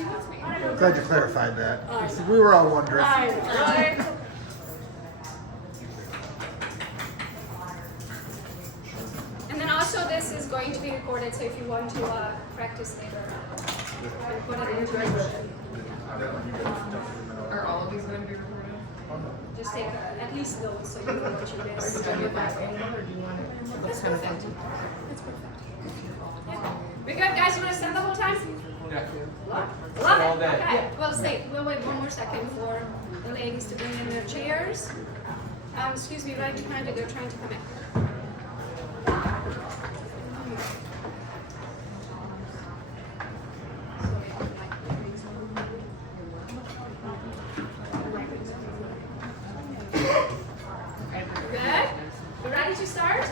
She wants me. Glad you clarified that. We were all wondering. Right. And then also this is going to be recorded, so if you want to practice later, put it into your Are all of these going to be recorded? just take at least notes so you know what you missed. Do you want that angle or do you want it looks kind of empty? That's perfect. Yeah. We good, guys? You want to stand the whole time? Yeah. Love All it. day. Okay. Well, stay. We'll wait one more second for the ladies to bring in their chairs. Excuse me, right behind you. They're trying to come in. Good. You ready to start?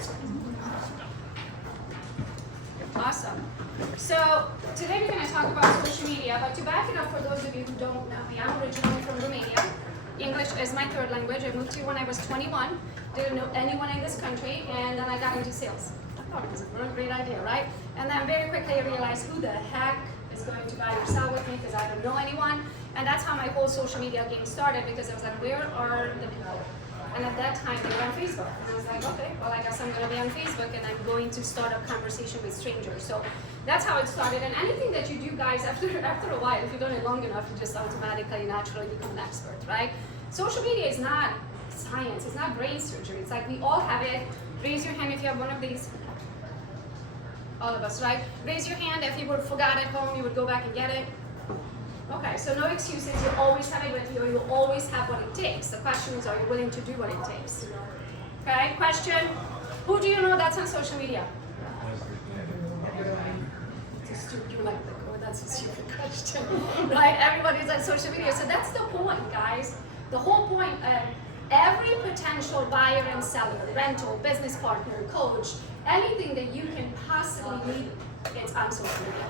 Awesome. So today we're going to talk about social media, but to back it up for those of you who don't know me, I'm originally from Romania. English is my third language. I moved here when I was 21, didn't know anyone in this country, and then I got into sales. I thought it was a great idea, right? And then very quickly I realized who the heck is going to buy or sell with me because I don't know anyone. And that's how my whole social media game started, because I was like, where are the people? And at that time, they were on Facebook. And I was like, okay, well, I guess I'm going to be on Facebook, and I'm going to start a conversation with strangers. So that's how it started. And anything that you do, guys, after a while, if you've done it long enough, you just automatically, naturally become an expert, right? Social media is not science. It's not brain surgery. It's like we all have it. Raise your hand if you have one of these. All of us, right? Raise your hand if you forgot at home, you would go back and get it. Okay, so no excuses. You always have it with you. You always have what it takes. The question is, are you willing to do what it takes? Okay, question. Who do you know that's on social media? You're like, oh, that's a stupid question. Right? Everybody's on social media. So that's the point, guys. The whole point of every potential buyer and seller, rental, business partner, coach, anything that you can possibly need, it's on social media.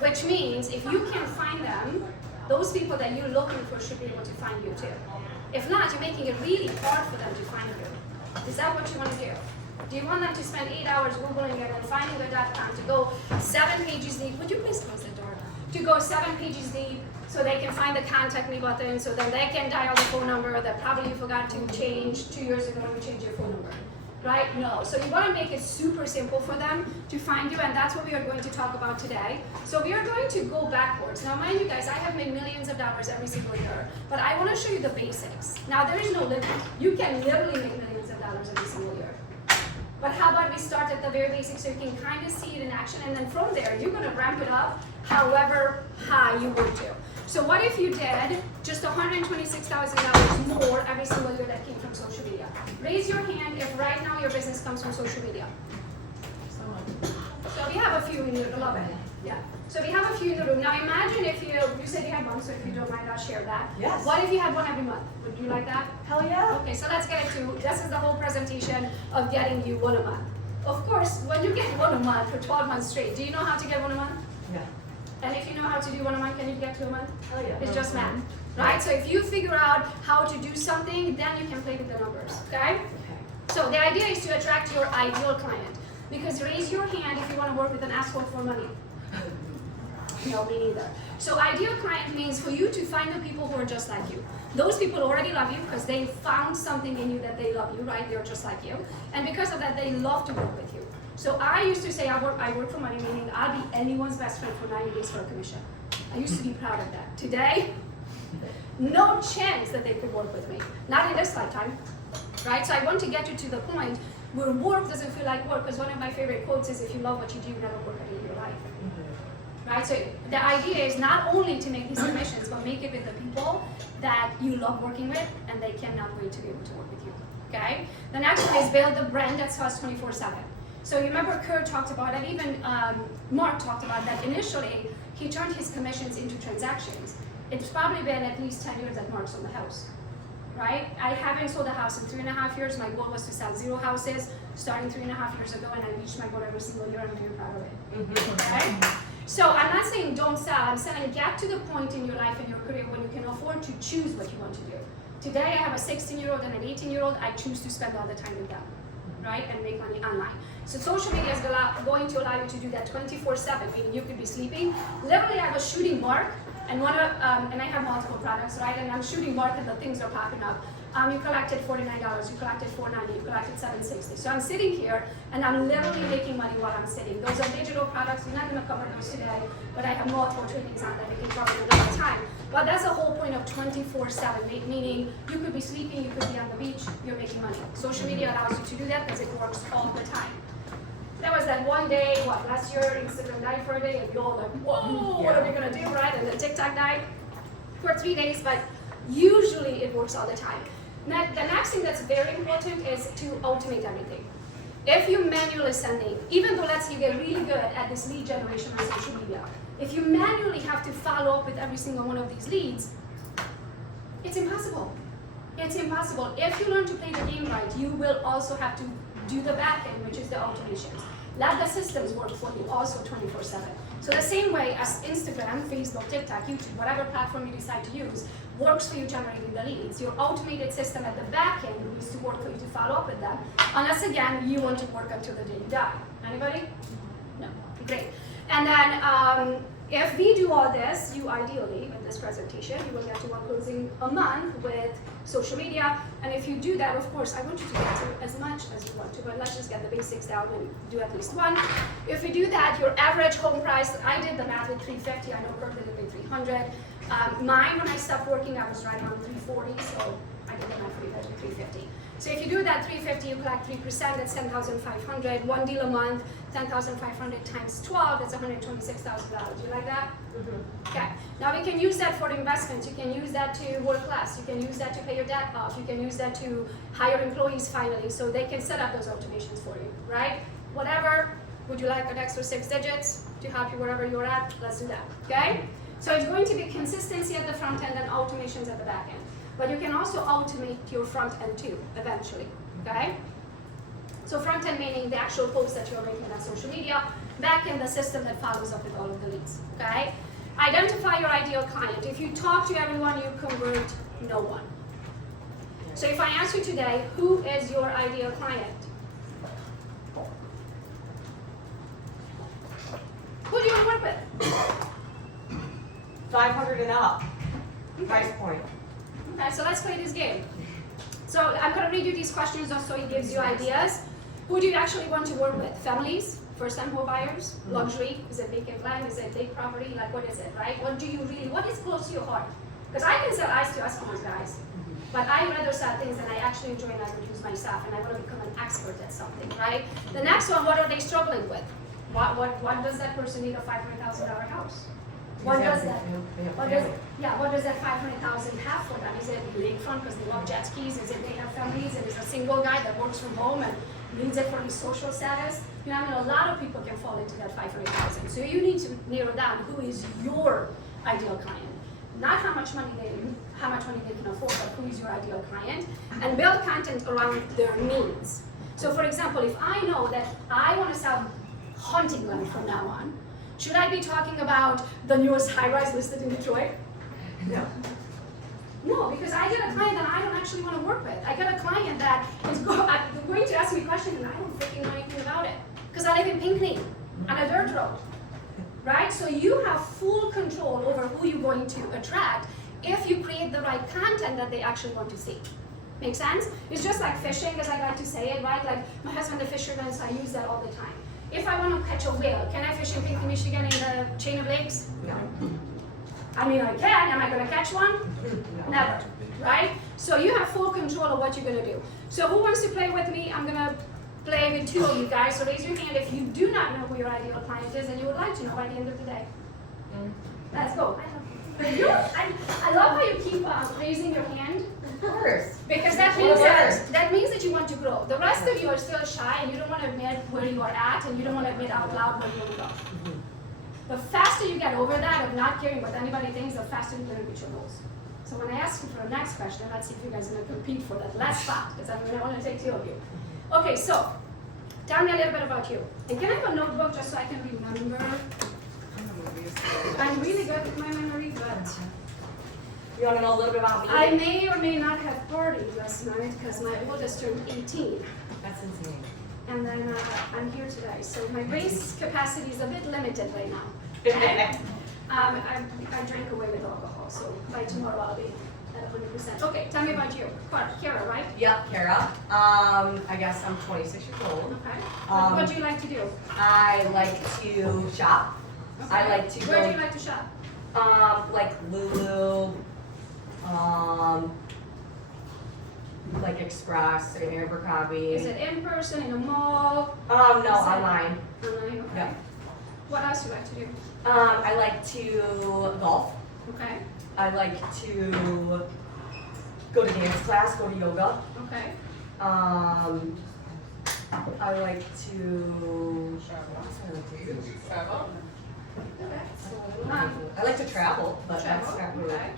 Which means if you can find them, those people that you're looking for should be able to find you too. If not, you're making it really hard for them to find you. Is that what you want to do? Do you want them to spend 8 hours Googling it and finding the .com, to go 7 pages deep? Would you please close the door? To go 7 pages deep so they can find the contact me button, so then they can dial the phone number that probably you forgot to change 2 years ago when you changed your phone number. Right? No. So you want to make it super simple for them to find you, and that's what we are going to talk about today. So we are going to go backwards. Now, mind you guys, I have made millions of dollars every single year, but I want to show you the basics. Now, there is no limit. You can literally make millions of dollars every single year. But how about we start at the very basics so you can kind of see it in action, and then from there, you're going to ramp it up however high you want to. So what if you did just $126,000 more every single year that came from social media? Raise your hand if right now your business comes from social media. So we have a few in the room. Love it. Yeah. So we have a few in the room. Now imagine if you said you had one, so if you don't mind, I'll share that. Yes. What if you had one every month? Would you like that? Hell yeah. Okay, so let's get into, this is the whole presentation of getting you one a month. Of course, when you get one a month for 12 months straight, do you know how to get one a month? Yeah. And if you know how to do one a month, can you get to a month? Hell yeah. It's just math, right? So if you figure out how to do something, then you can play with the numbers, okay? So the idea is to attract your ideal client. Because raise your hand if you want to work with an asshole for money. No, me neither. So ideal client means for you to find the people who are just like you. Those people already love you because they found something in you that they love you, right? They're just like you. And because of that, they love to work with you. So I used to say I work for money, meaning I'll be anyone's best friend for 90 days for a commission. I used to be proud of that. Today, no chance that they could work with me. Not in this lifetime, right? So I want to get you to the point where work doesn't feel like work, because one of my favorite quotes is, if you love what you do, you never work a day in your life. Right? So the idea is not only to make these commissions, but make it with the people that you love working with, and they cannot wait to be able to work with you. Okay? The next one is build a brand that sells 24/7. So you remember Kurt talked about it, even Mark talked about that. Initially, he turned his commissions into transactions. It's probably been at least 10 years that Mark's on the house. Right? I haven't sold a house in 3.5 years. My goal was to sell 0 houses starting 3.5 years ago, and I reached my goal every single year. I'm very proud of it. Okay? So I'm not saying don't sell. I'm saying get to the point in your life and your career when you can afford to choose what you want to do. Today I have a 16-year-old and an 18-year-old. I choose to spend all the time with them, right? And make money online. So social media is going to allow you to do that 24/7, meaning you could be sleeping. Literally, I was shooting Mark and and I have multiple products, right? And I'm shooting market, the things are popping up. You collected $49, you collected $4.90, you collected $7.60. So I'm sitting here and I'm literally making money while I'm sitting. Those are digital products. We're not going to cover those today, but I have multiple trainings on that we can cover another time. But that's the whole point of 24/7, meaning you could be sleeping, you could be on the beach, you're making money. Social media allows you to do that because it works all the time. There was that one day, last year, Instagram died for a day, and you're all like, whoa, what are we gonna do, right? And then TikTok died for 3 days, but usually it works all the time. Now, the next thing that's very important is to automate everything. If you're manually sending, even though let's say you get really good at this lead generation on social media, if you manually have to follow up with every single one of these leads, it's impossible. It's impossible. If you learn to play the game right, you will also have to do the back end, which is the automations. Let the systems work for you also 24/7. So the same way as Instagram, Facebook, TikTok, YouTube, whatever platform you decide to use, works for you generating the leads. Your automated system at the back end needs to work for you to follow up with them. Unless again, you want to work until the day you die. Anybody? No. Great. And then if we do all this, you ideally, with this presentation, you will get to one closing a month with social media. And if you do that, of course, I want you to get to as much as you want to, but let's just get the basics down and do at least one. If you do that, your average home price, I did the math with $350, I know Kirk did it with $300. Mine, when I stopped working, I was right around $340, so I did the math with $350. So if you do that $350, you collect 3%, that's $10,500. One deal a month, $10,500 times 12, that's $126,000. You like that? Mm-hmm. Okay. Now we can use that for investments. You can use that to work less. You can use that to pay your debt off. You can use that to hire employees finally, so they can set up those automations for you, right? Whatever. Would you like an extra 6 digits to help you wherever you're at? Let's do that. Okay. So it's going to be consistency at the front end and automations at the back end. But you can also automate your front end too, eventually, okay? So front end meaning the actual post that you're making on social media, back end the system that follows up with all of the leads, okay? Identify your ideal client. If you talk to everyone, you convert no one. So if I ask you today, who is your ideal client? Who do you want to work with? 500 and up, price point. Okay, so let's play this game. So I'm going to read you these questions just so it gives you ideas. Who do you actually want to work with? Families? First-time home buyers? Luxury? Is it vacant land? Is it big property? Like, what is it, right? What is close to your heart? Because I can sell ice to customers, guys. But I rather sell things that I actually enjoy and I would use myself, and I want to become an expert at something, right? The next one, what are they struggling with? What does that person need a $500,000 house? What does that? What does that $500,000 have for them? Is it lakefront because they love jet skis? Is it they have families? And is a single guy that works from home and needs it for his social status? You know, I mean, a lot of people can fall into that $500,000. So you need to narrow down who is your ideal client, not how much money they can afford, but who is your ideal client, and build content around their needs. So, for example, if I know that I want to sell hunting land from now on, should I be talking about the newest high-rise listed in Detroit? No. No, because I get a client that I don't actually want to work with. I get a client that is going to ask me questions and I don't freaking know anything about it. Because I live in Pinckney, on a dirt road. Right? So you have full control over who you're going to attract if you create the right content that they actually want to see. Make sense? It's just like fishing, as I like to say it, right? Like my husband, the fisherman, so I use that all the time. If I want to catch a whale, can I fish in Pinckney, Michigan in the chain of lakes? No. I mean, I can. Am I going to catch one? No. Never, right? So you have full control of what you're going to do. So who wants to play with me? I'm going to play with 2 of you guys. So raise your hand if you do not know who your ideal client is and you would like to know by the end of the day. Let's go. I love how you keep raising your hand. Of course. Because that means that you want to grow. The rest of you are still shy and you don't want to admit where you are at and you don't want to admit out loud where you want to go. The faster you get over that of not caring what anybody thinks, the faster you're going to reach your goals. So when I ask you for the next question, let's see if you guys are going to compete for that last spot, because I'm going to want to take 2 of you. Okay, so tell me a little bit about you. And can I have a notebook just so I can remember? I'm really good with my memory, but You want to know a little bit about me? I may or may not have partied last night because my oldest turned 18. That's insane. And then I'm here today. So my race capacity is a bit limited right now. Okay? I drank away with alcohol, so by tomorrow I'll be at 100%. Okay, tell me about you. Kara, right? Yep, Kara. I guess I'm 26 years old. Okay. What do you like to do? I like to shop. I like to Where do go, you like to shop? like Lulu, like Express, Abercrombie. Is it in person, in a mall? No, Is it- online. Online, okay. Yeah. What else do you like to do? I like to golf. Okay, I like to go to dance class, go to yoga. okay. I like to. What else I like to do? I like to travel, but that's Travel, not really. okay.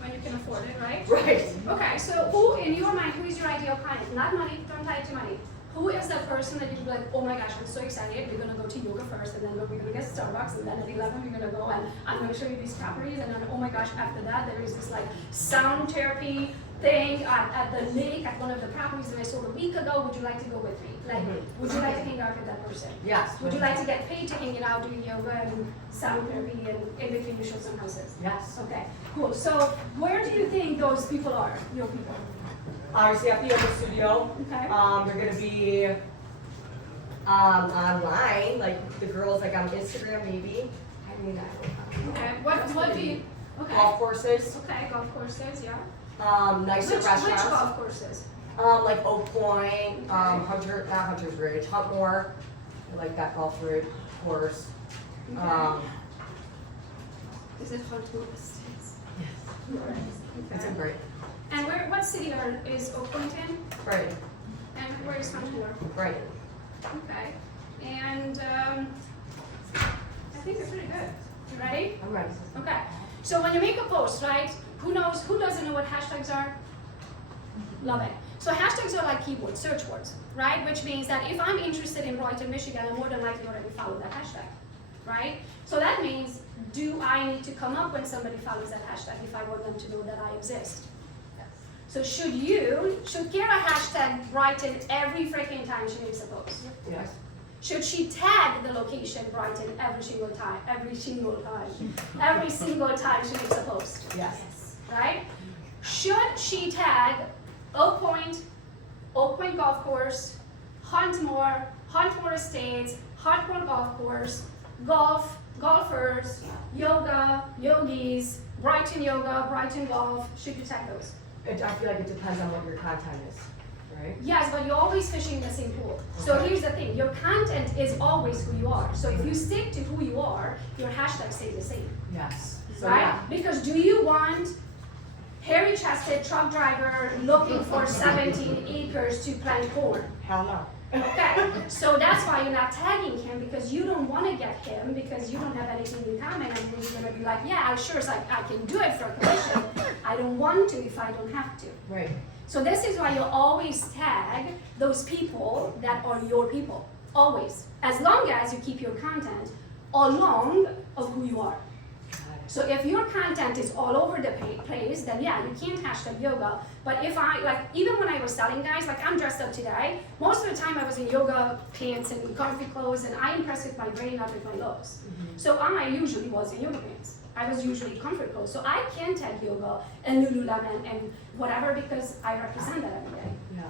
When you can afford it, right? Right. Okay, so who, in your mind, who is your ideal client? Not money, don't tie it to money. Who is that person that you'd be like, oh my gosh, I'm so excited, we're gonna go to yoga first, and then we're gonna get Starbucks, and then at 11 we're gonna go and I'm gonna show you these properties, and then oh my gosh, after that there is this like sound therapy thing at the lake at one of the properties that I sold a week ago. Would you like to go with me? Like, would you like to hang out with that person? Yes. Would you like to get paid to hang out doing yoga and sound therapy and in between you show some houses? Yes. Okay, cool. So where do you think those people are, your people? Obviously at the yoga studio. Okay. They're gonna be online, like the girls like on Instagram maybe. I mean, I don't know. Okay, what do you, okay. Golf courses, Okay, golf courses, yeah. nicer Which restaurants. golf courses? Like Oak Point, not Hunter's Ridge, Huntmore. I like that golf route course. Is it Huntmore Estates? It's Okay. a great. And what city is Oak Point in? Right, And where is Huntmore? right. Okay, and I think you're pretty good. You ready? I'm ready. Okay, so when you make a post, right, who doesn't know what hashtags are? Love it. So hashtags are like keywords, search words, right? Which means that if I'm interested in Brighton, Michigan, I'm more than likely already follow that hashtag, right? So that means, do I need to come up when somebody follows that hashtag if I want them to know that I exist? So should Kara hashtag Brighton every freaking time she makes a post? Yes. Should she tag the location Brighton every single time she makes a post, Yes. right? Should she tag Oak Point Golf Course, Huntmore Estates, Huntmore Golf Course, golfers, yoga, yogis, Brighton yoga, Brighton golf? Should you tag those? I feel like it depends on what your content is, right? Yes, but you're always fishing in the same pool. So Okay. here's the thing, your content is always who you are. So if you stick to who you are, your hashtags stay the same, Yes. So right? yeah. Because do you want hairy-chested truck driver looking for 17 acres to plant corn? Hell no. Okay, so that's why you're not tagging him, because you don't want to get him, because you don't have anything in common, and then you're gonna be like, yeah, sure, it's like I can do it for a commission. I don't want to if I don't have to. Right. So this is why you always tag those people that are your people, always, as long as you keep your content along of who you are. So if your content is all over the place, then yeah, you can't hashtag yoga. But if even when I was selling, guys, like I'm dressed up today, most of the time I was in yoga pants and comfy clothes, and I impress with my brain, not with my looks. So I usually was in yoga pants. I was usually comfort clothes. So I can tag yoga and Lululemon and whatever, because I represent that every day. Yeah.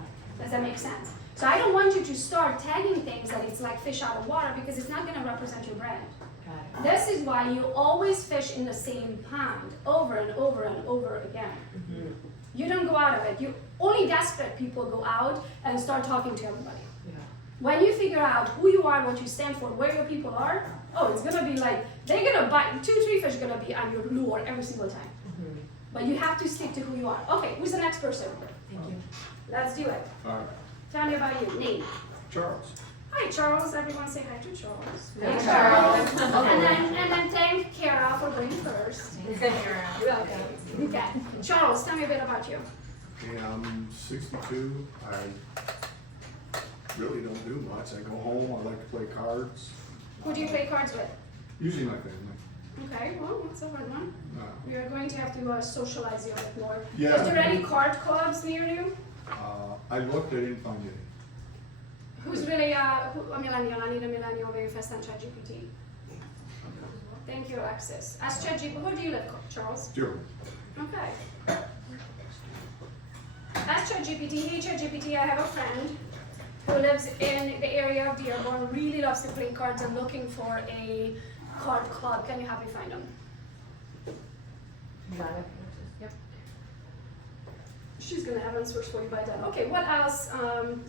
Does that make sense? So I don't want you to start tagging things that it's like fish out of water, because it's not gonna represent your brand. Got This is why you always fish in the same pond over and over and over again. it. You don't go out of it. You only desperate people go out and start talking to everybody. Yeah. When you figure out who you are, what you stand for, where your people are, oh, it's gonna be like they're gonna bite 2-3 fish gonna be on your lure every single time. But you have to stick to who you are. Okay, who's the next person? Thank you. Let's do it. All right. Tell me about you. Name. Charles. Hi, Charles. Everyone say hi to Charles. Hey, Charles. And then thank Kara for going first. You're welcome. Okay. Charles, tell me a bit about you. Okay, I'm 62. I really don't do much. I go home. I like to play cards. Who do you play cards with? Usually my family. Okay, well, that's a hard one. We are going to have to socialize you a bit more. Yeah. Is there any card clubs near you? I looked. I didn't find any. Who's really a millennial? I need a millennial very fast on ChatGPT. Thank you, Alexis. Ask ChatGPT, where do you live, Charles? Dearborn. Okay. Ask ChatGPT, hey ChatGPT, I have a friend who lives in the area of Dearborn, really loves to play cards and looking for a card club. Can you help me find them? Got it? Yep. She's gonna have answers for you by then. Okay, what else?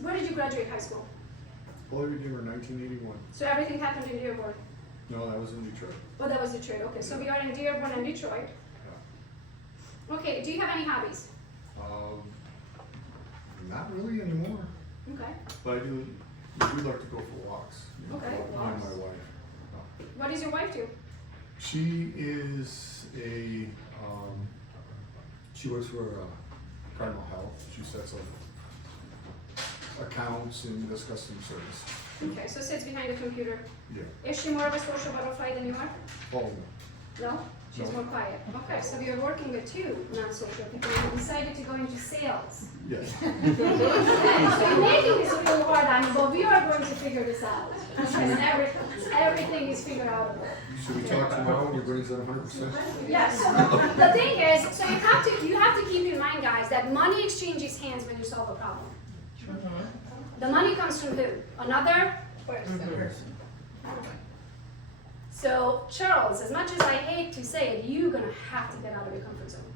Where did you graduate high school? Paul Redeemer, 1981. So everything happened in Dearborn. No, that was in Detroit. Oh, that was Detroit. Okay, so we are in Dearborn and Detroit. Okay, do you have any hobbies? Not really anymore, Okay. but I do like to go for walks. You know, Okay. Me and my wife. What does your wife do? She is she works for Cardinal Health. She sets up accounts and does customer service. Okay, so sits behind a computer. Yeah. Is she more of a social butterfly than you are? Oh, no. No? She's No. more quiet. Okay, so we are working with two non-social people. You decided to go into sales. Yes. Okay, so you're making this real hard on you, but we are going to figure this out. Because everything is figured out. Should we talk tomorrow when your brain's at 100%? Yes. The thing is, so you have to keep in mind, guys, that money exchanges hands when you solve a problem. The money comes from who? Another person. So, Charles, as much as I hate to say it, you're gonna have to get out of your comfort zone.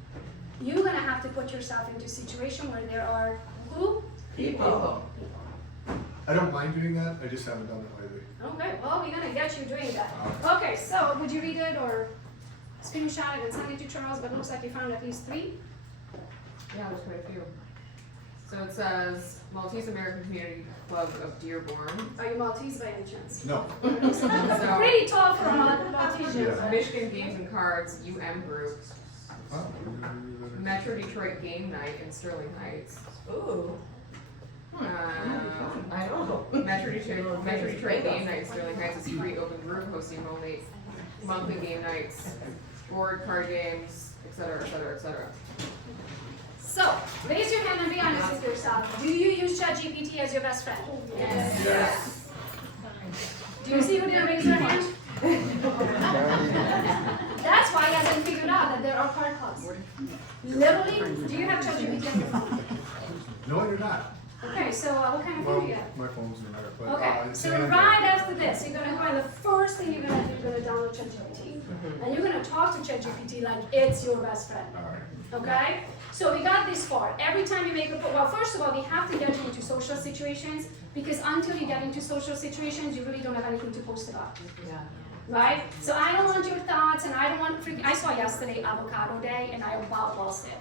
You're gonna have to put yourself into a situation where there are who? People. I don't mind doing that, I just haven't done it lately. Okay, well, we're gonna get you doing that. Okay, so would you read it or screenshot it and send it to Charles? But it looks like you found at least 3. Yeah, there's quite a few. So it says Maltese American Community Club of Dearborn. Are you Maltese by any chance? No. So Pretty tall for a Maltesian. Yeah. Michigan Games and Cards, UM Group. Oh. Metro Detroit Game Night in Sterling Heights. Ooh. I know. Metro Detroit Game Night in Sterling Heights is a free open group hosting monthly game nights, board card games, etc., etc., etc. So, raise your hand and be honest with yourself. Do you use ChatGPT as your best friend? Yes. Yes. Do you see who didn't raise their hand? That's why he hasn't figured out that there are card clubs. Literally, do you have ChatGPT on your phone? No, you're not. Okay, so what kind of phone Well, do you have? my phone's in there, but Okay, it's so Android. right after this, you're gonna go and the first thing you're gonna do, you're gonna download ChatGPT. And you're gonna talk to ChatGPT like it's your best friend. All right. Okay? So we got this far. Every time you make a well, first of all, we have to get you into social situations because until you get into social situations, you really don't have anything to post about. Yeah. Right? So I don't want your thoughts and I don't want I saw yesterday Avocado Day and I about lost it.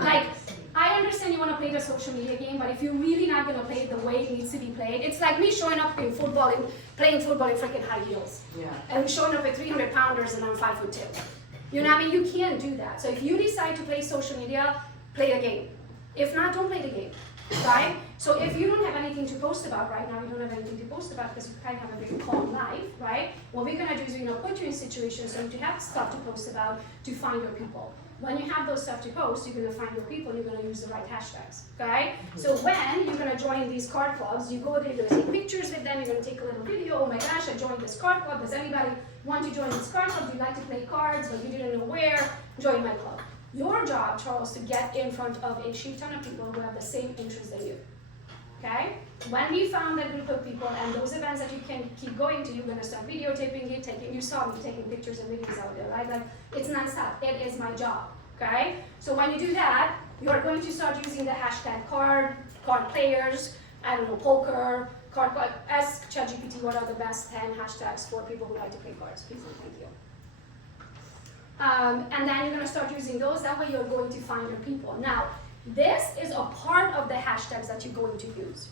Like, I understand you want to play the social media game, but if you're really not going to play it the way it needs to be played, it's like me showing up in football and playing football in freaking high heels. Yeah. And showing up with 300 pounders and I'm 5'2". You know what I mean? You can't do that. So if you decide to play social media, play the game. If not, don't play the game, right? So if you don't have anything to post about right now, you don't have anything to post about because you kind of have a very calm life, right? What we're gonna do is put you in situations so to have stuff to post about to find your people. When you have those stuff to post, you're gonna find your people, you're gonna use the right hashtags, okay? So when you're gonna join these card clubs, you go there, you're gonna take pictures with them, you're gonna take a little video, oh my gosh, I joined this card club, does anybody want to join this card club? Do you like to play cards, but you didn't know where? Join my club. Your job, Charles, to get in front of a shit ton of people who have the same interests than you, okay? When we found that group of people and those events that you can keep going to, you're gonna start videotaping it, you saw me taking pictures and videos out there, right? Like, it's nonstop, it is my job, okay? So when you do that, you're going to start using the hashtag card players, I don't know, poker, ask ChatGPT what are the best 10 hashtags for people who like to play cards, please and thank you. And then you're gonna start using those, that way you're going to find your people. Now, this is a part of the hashtags that you're going to use,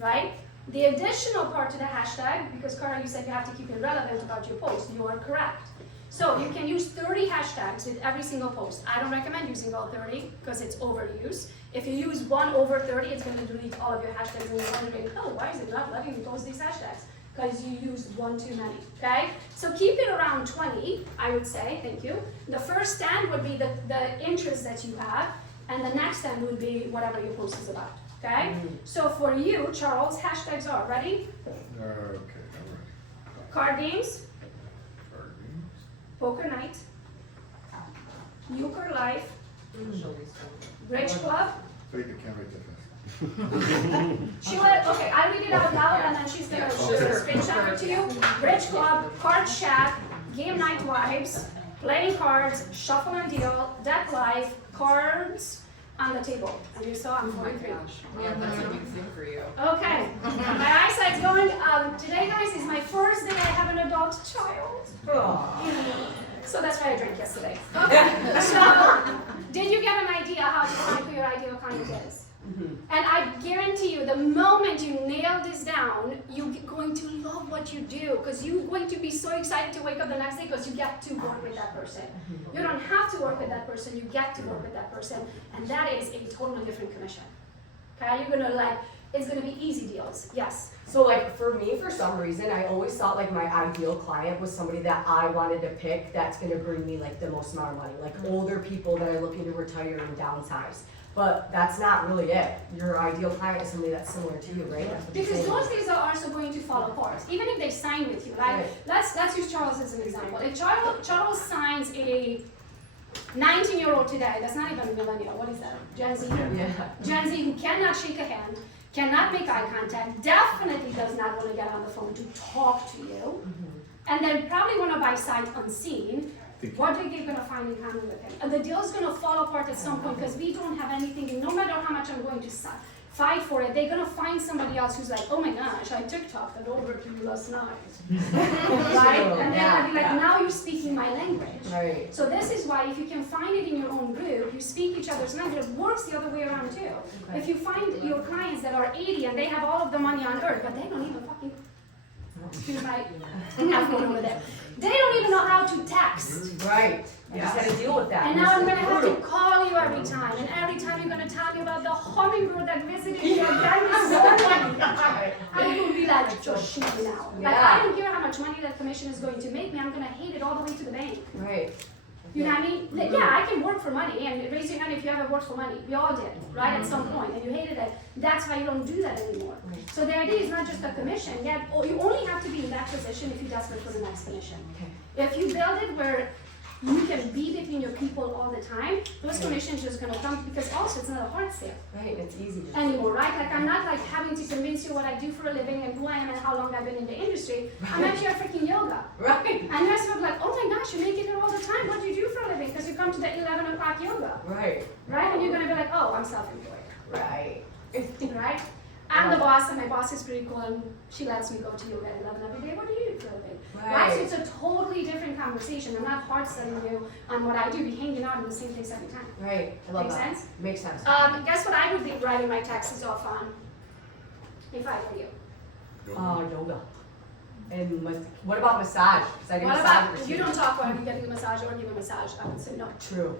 right? The additional part to the hashtag, because Cara, you said you have to keep it relevant about your post, you are correct. So you can use 30 hashtags with every single post. I don't recommend using all 30 because it's overuse. If you use one over 30, it's gonna delete all of your hashtags and you're wondering, oh, why is it not letting me post these hashtags? Because you used one too many, okay? So keep it around 20, I would say, thank you. The first 10 would be the interests that you have, and the next 10 would be whatever your post is about, okay? So for you, Charles, hashtags are, ready? Okay, all right. Card games, Card poker night, euchre life, bridge club. Fake it, can't write that fast. She will, okay, I'll read it out loud and then she's gonna screenshot it to you. Bridge club, card shack, game night vibes, playing cards, shuffle and deal, deck life, cards on the table. And you saw I'm Oh my 43. gosh, yeah, that's a big thing for you. Okay, my eyesight's going. Today, guys, is my first day I have an adult child. Oh. So that's why I drank yesterday. Okay, so did you get an idea how to find who your ideal client is? And I guarantee you, the moment you nail this down, you're going to love what you do because you're going to be so excited to wake up the next day because you get to work with that person. You don't have to work with that person, you get to work with that person, and that is a totally different commission. Okay, you're gonna like, it's gonna be easy deals, yes. So like for me, for some reason, I always thought like my ideal client was somebody that I wanted to pick that's gonna bring me like the most amount of money, like older people that are looking to retire and downsize. But that's not really it. Your ideal client is somebody that's similar to you, right? That's what you're Because saying. those things are also going to fall apart, even if they sign with you. Like, Right. let's use Charles as an example. If Charles signs a 19-year-old today, that's not even a millennial, what is that, Gen Z? Yeah. Gen Z who cannot shake a hand, cannot make eye contact, definitely does not want to get on the phone to talk to you, and then probably want to buy sight unseen. What are you going to find in common with him? And the deal is going to fall apart at some point because we don't have anything, and no matter how much I'm going to fight for it, they're going to find somebody else who's like, oh my gosh, I TikToked it over to you last night. Right? And then I'll be like, now you're speaking my language. Right. So this is why if you can find it in your own group, you speak each other's language, it works the other way around too. Okay. If you find your clients that are 80 and they have all of the money on earth, but they don't even fucking, excuse my F word over there, they don't even know how to text. Right. You just gotta deal with that. And now I'm gonna have to call you every time, and every time you're gonna tell me about the hummingbird that visited you again this morning. I'm gonna be like, just shoot me now. Like, I don't care how much money that commission is going to make me, I'm gonna hate it all the way to the bank. Right. You know what I mean? Like, yeah, I can work for money, and raise your hand if you ever worked for money. We all did, right, at some point, and you hated it. That's why you don't do that anymore. Right. So the idea is not just a commission, yet you only have to be in that position if you're desperate for the next commission. Okay. If you build it where you can be between your people all the time, those commissions just gonna come, because also it's not a hard sale Right. It's easy. anymore, right? Like, I'm not like having to convince you what I do for a living and who I am and how long I've been in the industry. I'm actually a freaking yoga. Right. And you're sort of like, oh my gosh, you make it here all the time. What do you do for a living? Because you come to the 11 o'clock yoga, Right. right? And you're gonna be like, oh, I'm self-employed, Right. right? I'm the boss, and my boss is pretty cool, and she lets me go to yoga at 11 every day. What do you do for a living? Right? So it's a totally different conversation. I'm not hard selling you on what I do. Be hanging out in the same place every time. Right. I love Makes that. sense? Makes sense. Guess what I would be writing my taxes off on if I were you? Yoga. And what about massage? Because I do What massage. about, you don't talk while you're getting a massage or give a massage. I would say no. True.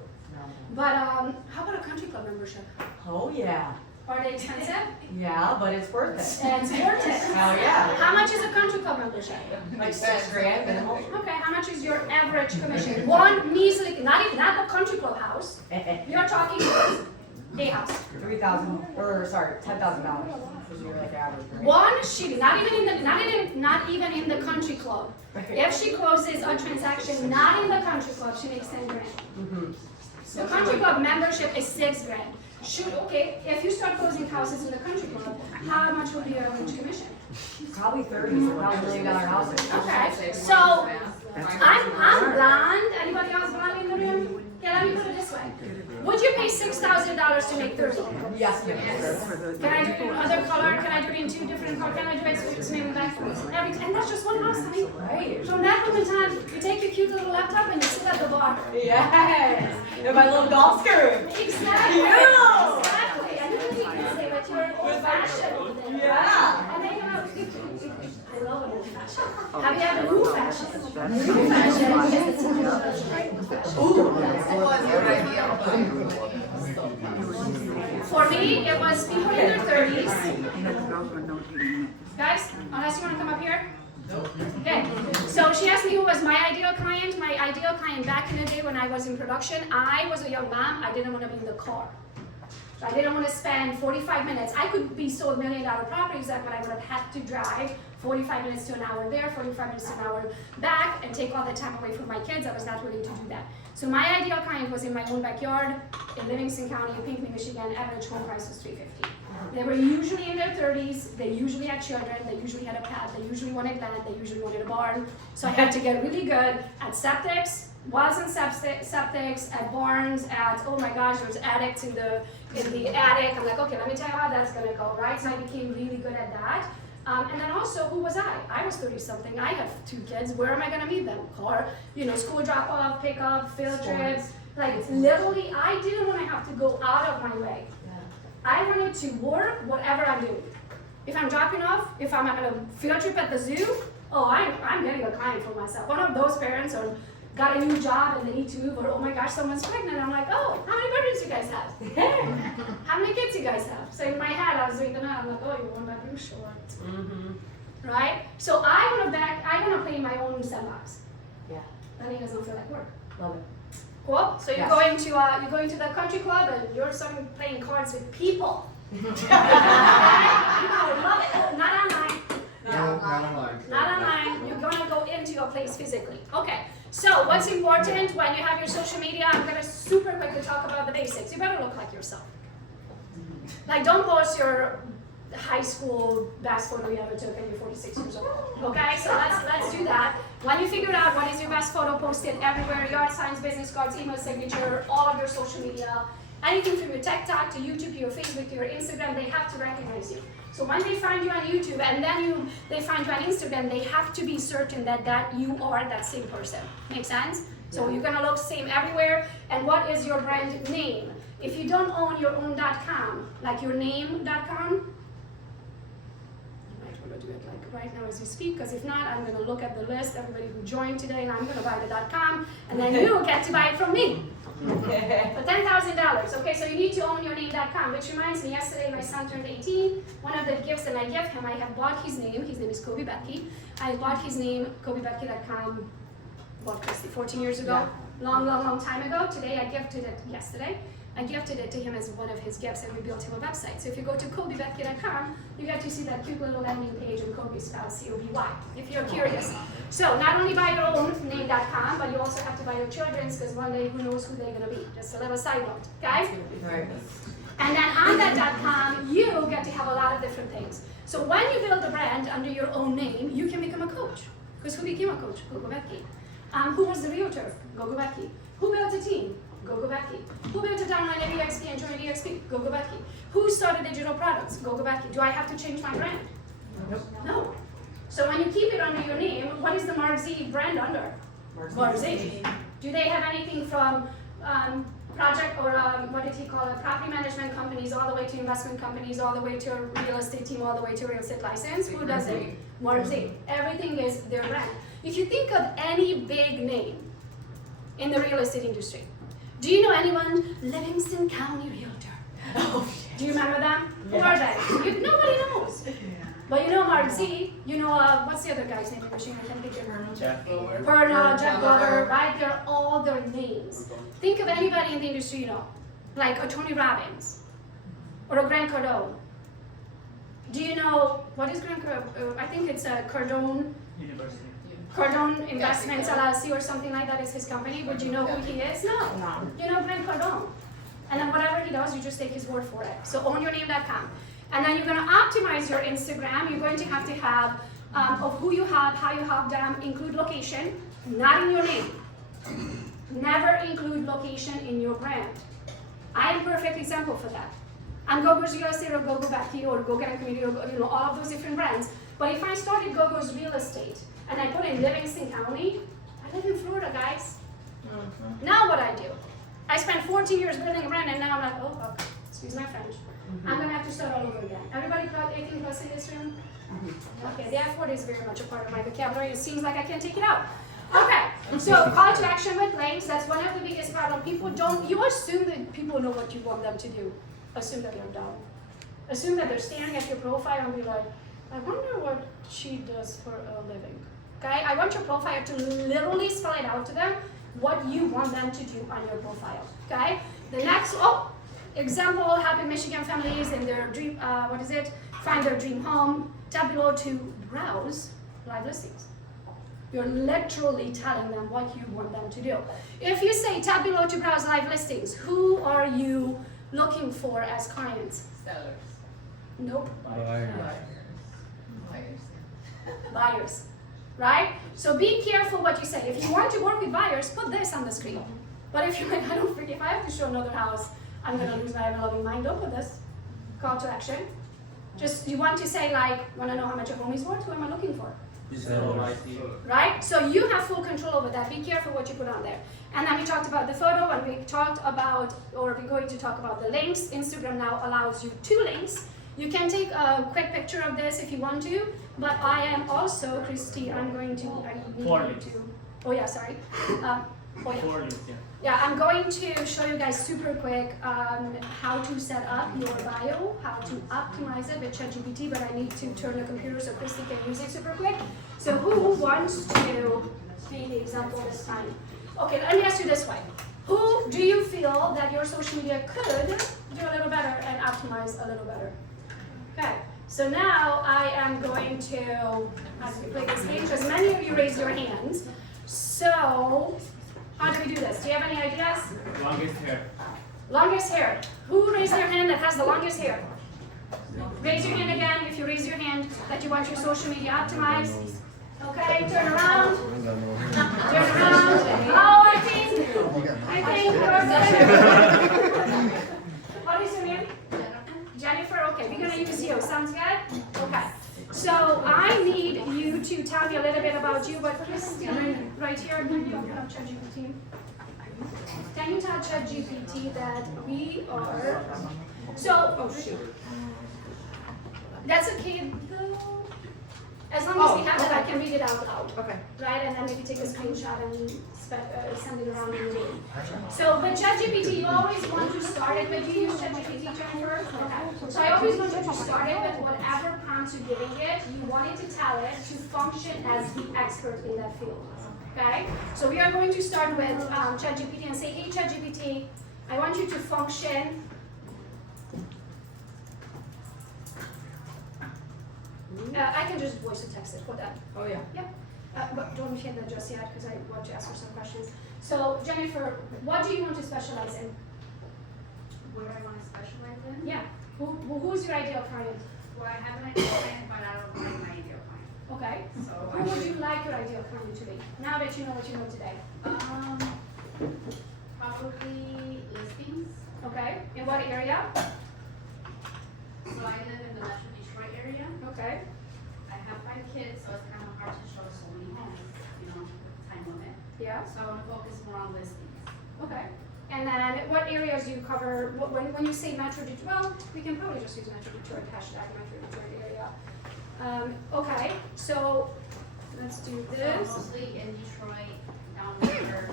But how about a country club membership? Oh yeah. Are they expensive? Yeah, but it's worth it. It's worth it. Hell yeah. How much is a country club membership? Like $6,000 minimum. Okay, how much is your average commission? One measly, not the country club house. You're talking a house. $3,000 or sorry, $10,000 because you're like average, right? One shitty, not even in the country club. If she closes a transaction not in the country club, she makes 10 grand. Mm-hmm. The country club membership is 6 grand. Okay, if you start closing houses in the country club, how much will be your average commission? Probably 30, so probably $1 million houses. Okay, so I'm blonde. Anybody else blonde in the room? Yeah, let me put it this way. Would you pay $6,000 to make 30? Yes, ma'am. Can I do it in other color? Can I do it in 2 different colors? Can I do it maybe back? And that's just one house, honey. Right. From that moment in time, you take your cute little laptop and you sit at the bar. Yes. And my little golf skirt. Exactly. Yeah. Exactly. And then you can say that you're old-fashioned. Yeah. And then you have, I love an old-fashioned. Have you had a new fashion? New fashion is the typical. Ooh. What was your ideal client? For me, it was people in their 30s. Guys, unless you want to come up here. Okay, so she asked me who was my ideal client. My ideal client back in the day when I was in production, I was a young mom. I didn't want to be in the car. So I didn't want to spend 45 minutes. I could be sold $1 million properties, but I would have had to drive 45 minutes to an hour there, 45 minutes to an hour back, and take all the time away from my kids. I was not willing to do that. So my ideal client was in my own backyard in Livingston County, in Pinckney, Michigan. Average home price was $350. They were usually in their 30s. They usually had children. They usually had a pet. They usually wanted land. They usually wanted a barn. So I had to get really good at septics, wells and septics, at barns, at, oh my gosh, there's attics in the attic. I'm like, okay, let me tell you how that's gonna go, right? So I became really good at that. And then also, who was I? I was 30-something. I have 2 kids. Where am I gonna meet them? Car, school drop-off, pick-up, field trips. Like, literally, I didn't wanna have to go out of my way. I wanted to work whatever I'm doing. If I'm dropping off, if I'm at a field trip at the zoo, oh, I'm getting a client for myself. One of those parents or got a new job and they need to move, or oh my gosh, someone's pregnant. I'm like, oh, how many bedrooms you guys have? How many kids you guys have? So in my head, I was doing the math. I'm like, oh, you're 1 bedroom short. Mm-hmm. Right? So I wanna play in my own sandbox. Yeah. Then it doesn't feel like work. Love it. Cool. So you're Yes. going to the country club and you're starting playing cards with people. Okay? I love it. Oh, not online. No, not online. Not online. You're gonna go into a place physically. Okay. So what's important when you have your social media? I'm gonna super quickly talk about the basics. You better look like yourself. Like, don't post your high school best photo you ever took and you're 46 years old. Okay, so let's do that. When you figure out what is your best photo, post it everywhere, yard signs, business cards, email signature, all of your social media, anything from your TikTok to YouTube to your Facebook to your Instagram, they have to recognize you. So when they find you on YouTube and then they find you on Instagram, they have to be certain that you are that same person. Make sense? So you're gonna look same everywhere. And what is your brand name? If you don't own your own .com, like your name.com, do it like right now as we speak, because if not, I'm going to look at the list, everybody who joined today, and I'm going to buy the .com, and then you get to buy it from me for $10,000. Okay, so you need to own your name.com, which reminds me, yesterday my son turned 18. One of the gifts that I give him, I have bought his name. His name is Kobe Becky. I bought his name, KobeBecky.com, what, Christy, 14 years ago? Yeah. Long time ago. Today I gifted it yesterday. I gifted it to him as one of his gifts, and we built him a website. So if you go to KobeBecky.com, you get to see that cute little landing page, and Kobe spelled C-O-B-Y, if you're curious. So not only buy your own name.com, but you also have to buy your children's, because one day who knows who they're gonna be. Just a little side note, guys? Right. And then on that .com, you get to have a lot of different things. So when you build a brand under your own name, you can become a coach. Because who became a coach? Gogo Becky. Who was the realtor? Gogo Becky. Who built a team? Gogo Becky. Who built a downline at EXP and joined EXP? Gogo Becky. Who started digital products? Gogo Becky. Do I have to change my brand? Nope. No. So when you keep it under your name, what is the Mark Z brand under? Mark Z. Do they have anything from project or what did he call it? Property management companies, all the way to investment companies, all the way to a real estate team, all the way to a real estate license? Who does it? Mark Z. Everything is their brand. If you think of any big name in the real estate industry, do you know anyone? Livingston County Realtor. Oh, Do you remember them? Who are they? Nobody knows. But you know Mark Z, you know, what's the other guy's name in Michigan? I can't think of her. Jeff Glover. Jeff Glover, right? They're all their names. Think of anybody in the industry you know, like a Tony Robbins or a Grant Cardone. Do you know, what is Grant Cardone? I think it's a Cardone Investments LLC or something like that is his company. Would you know who he is? No. You know Grant Cardone. And then whatever he does, you just take his word for it. So ownyourname.com. And then you're going to optimize your Instagram. You're going to have of who you have, how you have them, include location, not in your name. Never include location in your brand. I am a perfect example for that. I'm Gogo's Real Estate or Gogo Becky or Go Get a Community or all of those different brands. But if I started Gogo's Real Estate and I put in Livingston County, I live in Florida, guys. Now what I do? I spent 14 years building a brand and now I'm like, oh fuck, excuse my French. I'm gonna have to start all over again. Everybody got 18 plus in this room? Okay, the F word is very much a part of my vocabulary. It seems like I can't take it out. Okay, so call to action with links. That's one of the biggest problems. People don't, you assume that people know what you want them to do. Assume that they're dumb. Assume that they're staring at your profile and be like, I wonder what she does for a living. Okay, I want your profile to literally spell it out to them what you want them to do on your profile. Okay, the next, example, happy Michigan families in their dream, find their dream home, tab below to browse live listings. You're literally telling them what you want them to do. If you say tab below to browse live listings, who are you looking for as clients? Sellers. Nope. Buyers. Buyers, right? So be careful what you say. If you want to work with buyers, put this on the screen. But if you're like, I don't forget, if I have to show another house, I'm gonna lose my ever-loving mind, don't put this. Call to action. Just, you want to say like, wanna know how much a home is worth? Who am I looking for? Right? So you have full control over that. Be careful what you put on there. And then we talked about the photo, and we talked about, or we're going to talk about the links. Instagram now allows you 2 links. You can take a quick picture of this if you want to, but I am also, Christy, I need you to, oh yeah, sorry. Yeah, I'm going to show you guys super quick how to set up your bio, how to optimize it with ChatGPT, but I need to turn the computer so Christy can use it super quick. So who wants to be the example this time? Okay, let me ask you this way. Who do you feel that your social media could do a little better and optimize a little better? Okay, so now I am going to have you play this game because many of you raised your hands. So, how do we do this? Do you have any ideas? Longest hair. Longest hair. Who raised their hand that has the longest hair? Raise your hand again if you raise your hand that you want your social media optimized. Okay, turn around. Turn around. Oh, I think you're good. What is your name? Jennifer, okay, we're gonna use you. Sounds good? Okay. So I need you to tell me a little bit about you, but Christine, right here, can you open up ChatGPT? Can you tell ChatGPT that we are, so, oh shoot. That's okay though. As long as we have it, I can read it out loud. Okay. Right, and then maybe take a screenshot and send it around in the room. So with ChatGPT, you always want to start it with, do you use ChatGPT, Jennifer? Okay. So I always want you to start it with whatever prompts you're giving it. You want it to tell it to function as the expert in that field. Okay? So we are going to start with ChatGPT and say, hey ChatGPT, I want you to function I can just voice to text it for that. Oh, yeah. But don't hit that just yet because I want to ask her some questions. So Jennifer, what do you want to specialize in? What do I want to specialize in? Yeah. Who's your ideal client? Well, I have an ideal client, but I don't like my ideal client. Okay. So Who would you like your ideal client to be? Now that you know what you know today. Probably listings. Okay. In what area? So I live in the Metro Detroit area. Okay. I have 5 kids, so it's kind of hard to show so many homes, you know, time limit. Yeah. So I want to focus more on listings. Okay. And then what areas do you cover? When you say Metro Detroit, well, we can probably just use Metro Detroit, hashtag Metro Detroit area. Okay, so let's do So this. mostly in Detroit, down the river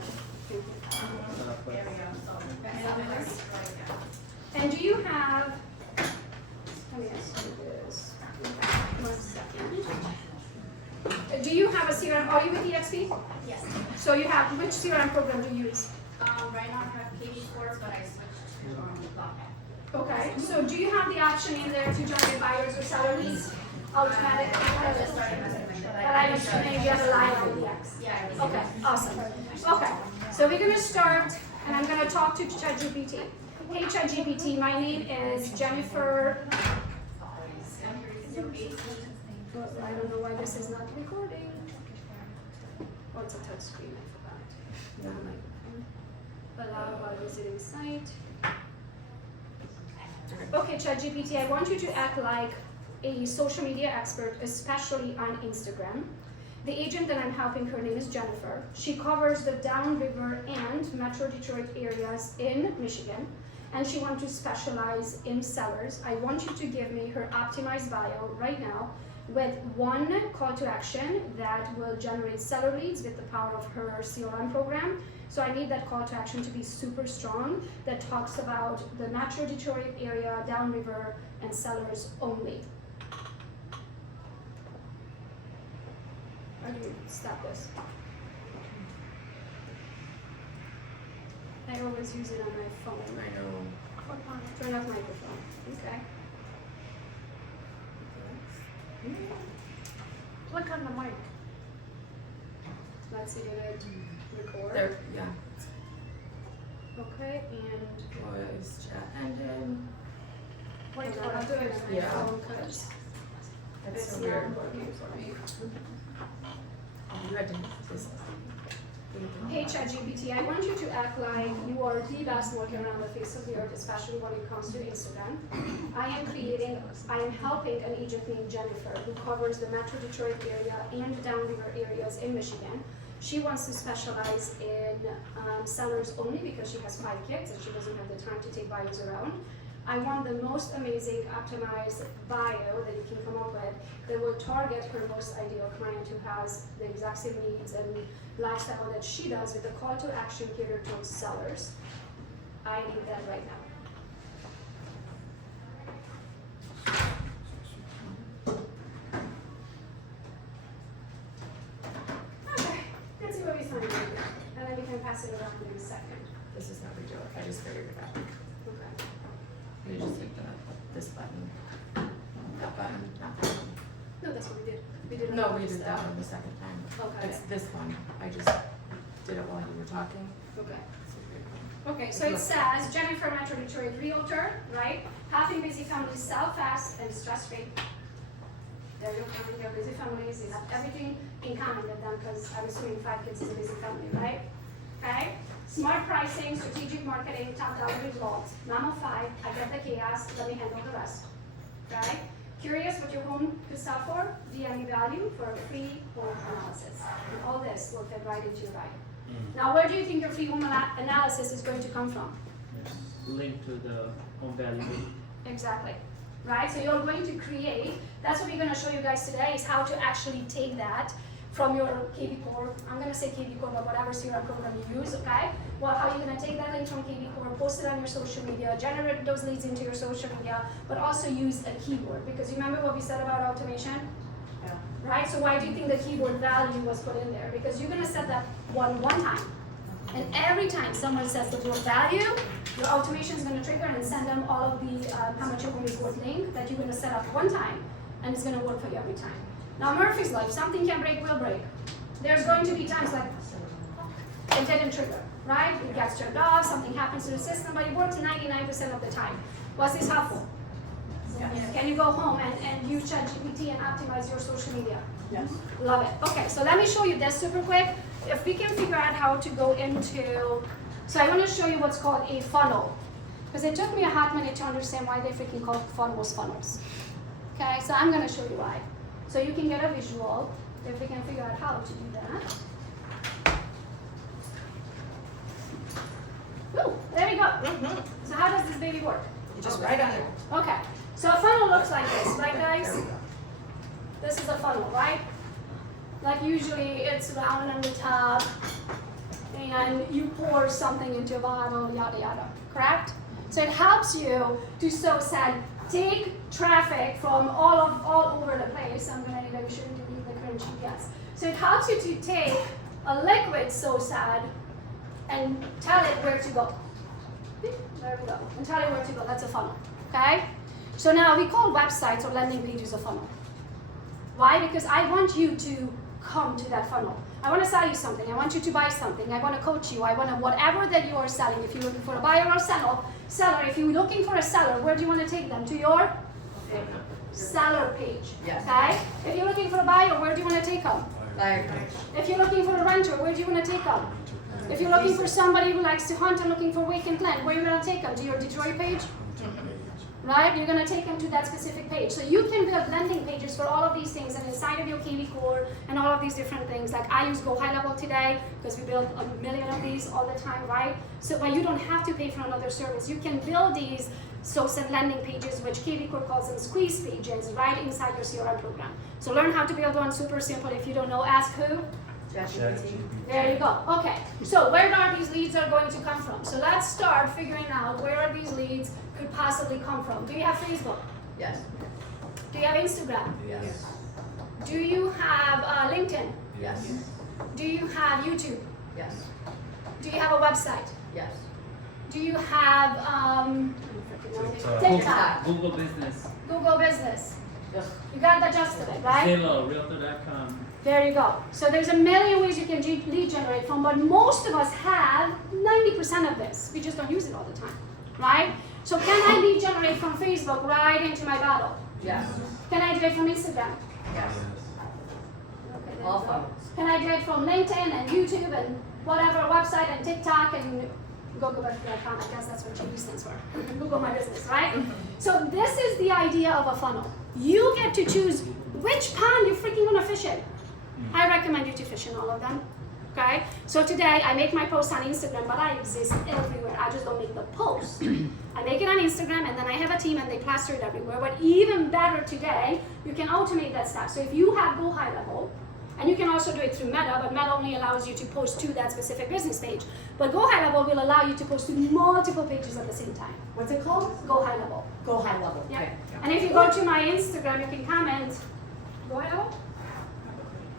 area, so Metro Detroit, yeah. And do you have, let me ask you this. 1 second. Do you have a CRM? Are you with EXP? Yes. So you have, which CRM program do you use? Right now I have KD Sports, but I switched to Blockhead. Okay, so do you have the option in there to generate buyers or seller leads automatically? I just started messing with But that. I'm assuming you have a live on the X. Yeah, I was Okay, awesome. Okay, so we're gonna start, and I'm gonna talk to ChatGPT. Hey ChatGPT, my name is Jennifer. I don't know why this is not recording. Oh, it's a touch screen, I forgot. Never mind. Allow while visiting site. Okay, ChatGPT, I want you to act like a social media expert, especially on Instagram. The agent that I'm helping, her name is Jennifer. She covers the Downriver and Metro Detroit areas in Michigan, and she wants to specialize in sellers. I want you to give me her optimized bio right now with one call to action that will generate seller leads with the power of her CRM program. So I need that call to action to be super strong that talks about the Metro Detroit area, Downriver, and sellers only. How do you stop this? I always use it on my phone. I know. Turn off microphone. Okay. Click on the mic. Let's see, did it record? There, yeah, Okay, and voice chat ended. wait, what I'm doing is my Yeah. phone, 'cause That's it's so not weird. working for me. You had to just. Hey ChatGPT, I want you to act like you are the best worker around the face of the earth, especially when it comes to Instagram. I am helping an agent named Jennifer who covers the Metro Detroit area and downriver areas in Michigan. She wants to specialize in sellers only because she has 5 kids and she doesn't have the time to take bios around. I want the most amazing optimized bio that you can come up with that will target her most ideal client who has the exact same needs and lifestyle that she does with a call to action catered towards sellers. I need that right now. Okay, let's see what we find here. And then we can pass it around in a second. This is no big deal, I just figured it out. Okay. You just hit this button. That button, not that one. No, that's what we did. We did it No, on we this did that stuff. one the second time. Okay. It's this one, I just did it while you were talking. Okay. It's a weird one. Okay, so it says Jennifer Metro Detroit Realtor, right? Helping busy families sell fast and stress-free. There you go, your busy families, you have everything in common with them because I'm assuming 5 kids is a busy family, right? Okay? Smart pricing, strategic marketing, top dollar results. Mom of 5, I get the chaos, let me handle the rest. Right? Curious what your home could sell for? DM me value for a free home analysis. And all this will fit right into your bio. Now, where do you think your free home analysis is going to come from? Link to the home value. Exactly. Right? So you're going to create, that's what we're going to show you guys today, is how to actually take that from your KV Core. I'm going to say KV Core, but whatever CRM program you use, okay? Well, how you're going to take that link from KV Core, post it on your social media, generate those leads into your social media, but also use a keyword. Because you remember what we said about automation? Yeah. Right? So why do you think the keyword value was put in there? Because you're going to set that one time. And every time someone says the word value, your automation is going to trigger and send them all of the how much your home is worth link that you're going to set up one time, and it's going to work for you every time. Now Murphy's Law, if something can break, will break. There's going to be times like it didn't trigger, right? It gets turned off, something happens to the system, but it works 99% of the time. Was this helpful? Yes. Can you go home and use ChatGPT and optimize your social media? Yes. Love it. Okay, so let me show you this super quick. If we can figure out how to go into, so I want to show you what's called a funnel. Because it took me a hot minute to understand why they freaking call funnels. Okay, so I'm going to show you why. So you can get a visual if we can figure out how to do that. Woo, there we go. So how does this baby work? You just write on it. Okay, so a funnel looks like this, right guys? This is a funnel, right? Like usually it's round on the top and you pour something into a bottle, yada yada, correct? So it helps you to take traffic from all over the place. I'm gonna need to delete the current GPS. So it helps you to take a liquid SOSAD and tell it where to go. There we go. And tell it where to go. That's a funnel. Okay? So now we call websites or landing pages a funnel. Why? Because I want you to come to that funnel. I want to sell you something. I want you to buy something. I want to coach you. I want to whatever that you are selling. If you're looking for a buyer or a seller, if you're looking for a seller, where do you want to take them? To your seller page. Yes. Okay? If you're looking for a buyer, where do you want to take them? Like, If you're looking for a renter, where do you want to take them? If you're looking for somebody who likes to hunt and looking for vacant land, where are you going to take them? To your Detroit page? Right? You're going to take them to that specific page. So you can build landing pages for all of these things and inside of your KV Core and all of these different things. Like I use Go High Level today because we build a million of these all the time, right? So but you don't have to pay for another service. You can build these some landing pages, which KV Core calls them squeeze pages, right inside your CRM program. So learn how to build one super simple. If you don't know, ask who? There you go. Okay, so where are these leads are going to come from? So let's start figuring out where are these leads could possibly come from. Do you have Facebook? yes. Do you have Instagram? Yes. Do you have LinkedIn? Yes. Do you have YouTube? Yes. Do you have a website? Yes. Do you have TikTok? Google Business. Google Business? You got the gist of it, right? Zillow, Realtor.com. There you go. So there's a million ways you can lead generate from, but most of us have 90% of this. We just don't use it all the time, right? So can I lead generate from Facebook right into my bottle? Yes, Can I do it from Instagram? yes, Okay, there you all go. phones. Can I do it from LinkedIn and YouTube and whatever website and TikTok and Google.com? I guess that's what GB stands for. Google My Business, right? So this is the idea of a funnel. You get to choose which pond you freaking want to fish in. I recommend you to fish in all of them. Okay? So today I make my post on Instagram, but I exist everywhere. I just don't make the post. I make it on Instagram and then I have a team and they plaster it everywhere. But even better today, you can automate that stuff. So if you have Go High Level, and you can also do it through Meta, but Meta only allows you to post to that specific business page. But Go High Level will allow you to post to multiple pages at the same time. What's it called? Go High Level. Go high level. Yeah. Okay. And if you go to my Instagram, you can comment. Go High Level?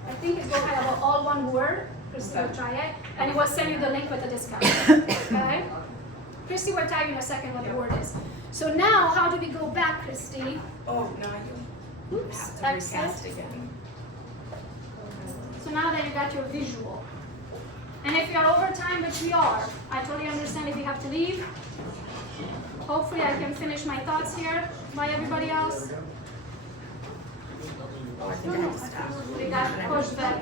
I think it's Go High Level, all one word. Christy will try it. And it will send you the link with the discount. Okay? Christy will tell you in a second what the word is. So now, how do we go back, Christy? Oh, no, you Oops, have to exit. recast again. So now that you got your visual. And if you're over time, which we are, I totally understand if you have to leave. Hopefully I can finish my thoughts here by everybody else. Oh, I think I have to stop. We got pushed back.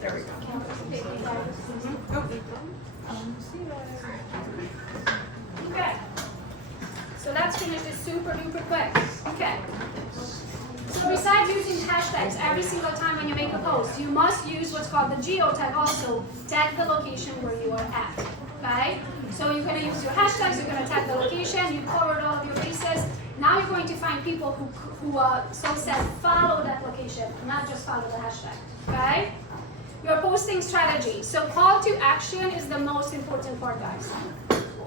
There we go. Okay. So let's finish this super duper quick. Okay. So besides using hashtags every single time when you make a post, you must use what's called the geo tag also. Tag the location where you are at. Okay? So you're going to use your hashtags, you're going to tag the location, you covered all of your bases. Now you're going to find people who so said follow that location, not just follow the hashtag. Okay? Your posting strategy. So call to action is the most important part, guys.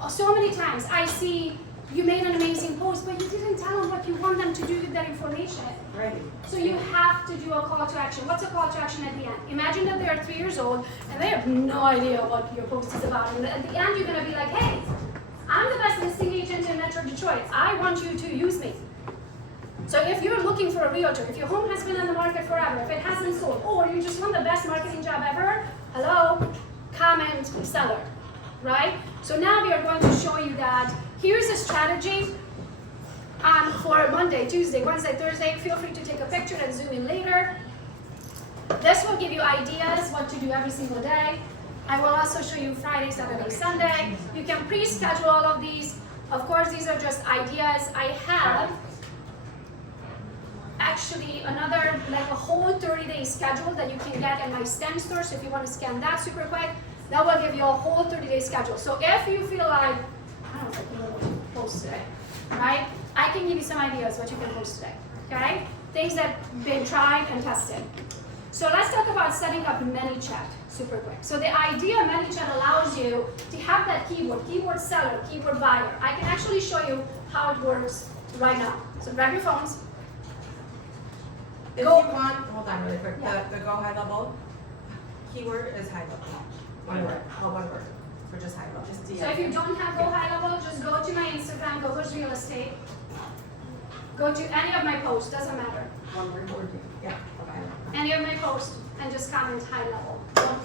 So many times I see you made an amazing post, but you didn't tell them what you want them to do with that information. Right. So you have to do a call to action. What's a call to action at the end? Imagine that they're 3 years old and they have no idea what your post is about. And at the end, you're going to be like, hey, I'm the best listing agent in Metro Detroit. I want you to use me. So if you're looking for a realtor, if your home has been on the market forever, if it hasn't sold, or you just want the best marketing job ever, hello, comment seller, right? So now we are going to show you that here's a strategy for Monday, Tuesday, Wednesday, Thursday. Feel free to take a picture and zoom in later. This will give you ideas what to do every single day. I will also show you Friday, Saturday, Sunday. You can pre-schedule all of these. Of course, these are just ideas. I have actually another, like a whole 30-day schedule that you can get in my STEM store. So if you want to scan that super quick, that will give you a whole 30-day schedule. So if you feel like, I don't know if I can really post today, right? I can give you some ideas what you can post today, okay? Things that have been tried and tested. So let's talk about setting up ManyChat super quick. So the idea of ManyChat allows you to have that keyword seller, keyword buyer. I can actually show you how it works right now. So grab your phones. If Go- you want, hold on really quick, Yeah. the go high level, keyword is high level. One word, well, one word, for just high level. So if you don't have Go High Level, just go to my Instagram, Gogo's Real Estate. Go to any of my posts, doesn't matter. One word, yeah, okay. Any of my posts, and just comment high level,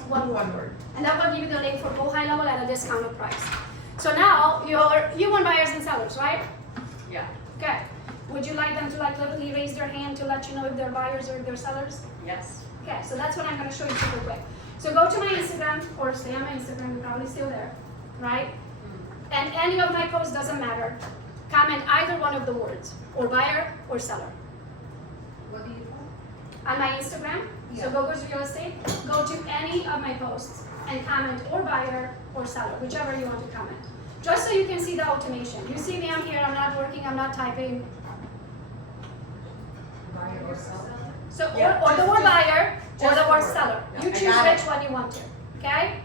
one word. One word. And that will give you the link for Go High Level at a discounted price. So now you want buyers and sellers, right? Yeah. Okay. Would you like them to like literally raise their hand to let you know if they're buyers or if they're sellers? Yes. Okay, so that's what I'm going to show you super quick. So go to my Instagram, or stay on my Instagram, you're probably still there, right? And any of my posts doesn't matter. Comment either one of the words, or buyer or seller. What do you want? On my Instagram, so Gogo's Real Estate, go to any of my posts and comment or buyer or seller, whichever you want to comment. Just so you can see the automation. You see me, I'm here, I'm not working, I'm not typing. Buyer or seller? So, Yeah, or the just- word buyer, or just the the word word. seller. Yeah, You I choose got it. which one you want to, okay?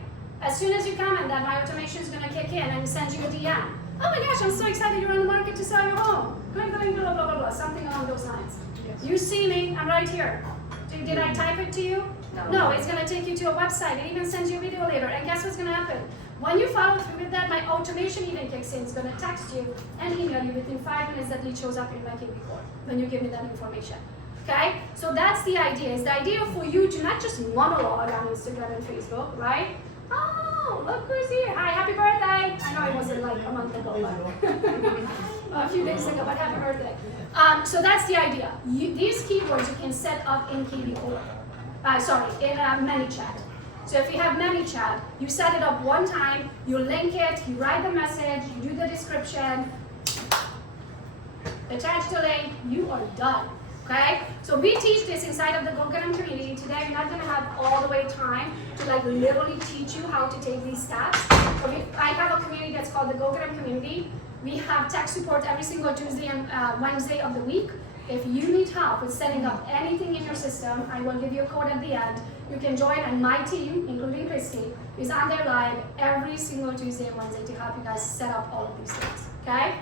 As soon as you comment that, my automation is gonna kick in and send you a DM. Oh my gosh, I'm so excited you're on the market to sell your home. Going, blah, blah, blah, blah, something along those lines. You see me, I'm right here. Did I type it to you? No, it's gonna take you to a website. It even sends you a video later. And guess what's gonna happen? When you follow through with that, my automation even kicks in. It's gonna text you and email you within 5 minutes that lead shows up in my KB core when you give me that information. Okay? So that's the idea. It's the idea for you to not just monologue on Instagram and Facebook, right? Oh, look who's here. Hi, happy birthday. I know it wasn't like a month ago, but a few days ago, but happy birthday. So that's the idea. These keywords you can set up in KB core. In ManyChat. So if you have ManyChat, you set it up one time, you link it, you write the message, you do the description, attach the link, you are done. Okay? So we teach this inside of the GoGet'em community. Today I'm not gonna have all the way time to like literally teach you how to take these steps. But I have a community that's called the GoGet'em community. We have tech support every single Tuesday and Wednesday of the week. If you need help with setting up anything in your system, I will give you a code at the end. You can join, and my team, including Christy, is on there live every single Tuesday and Wednesday to help you guys set up all of these things, okay?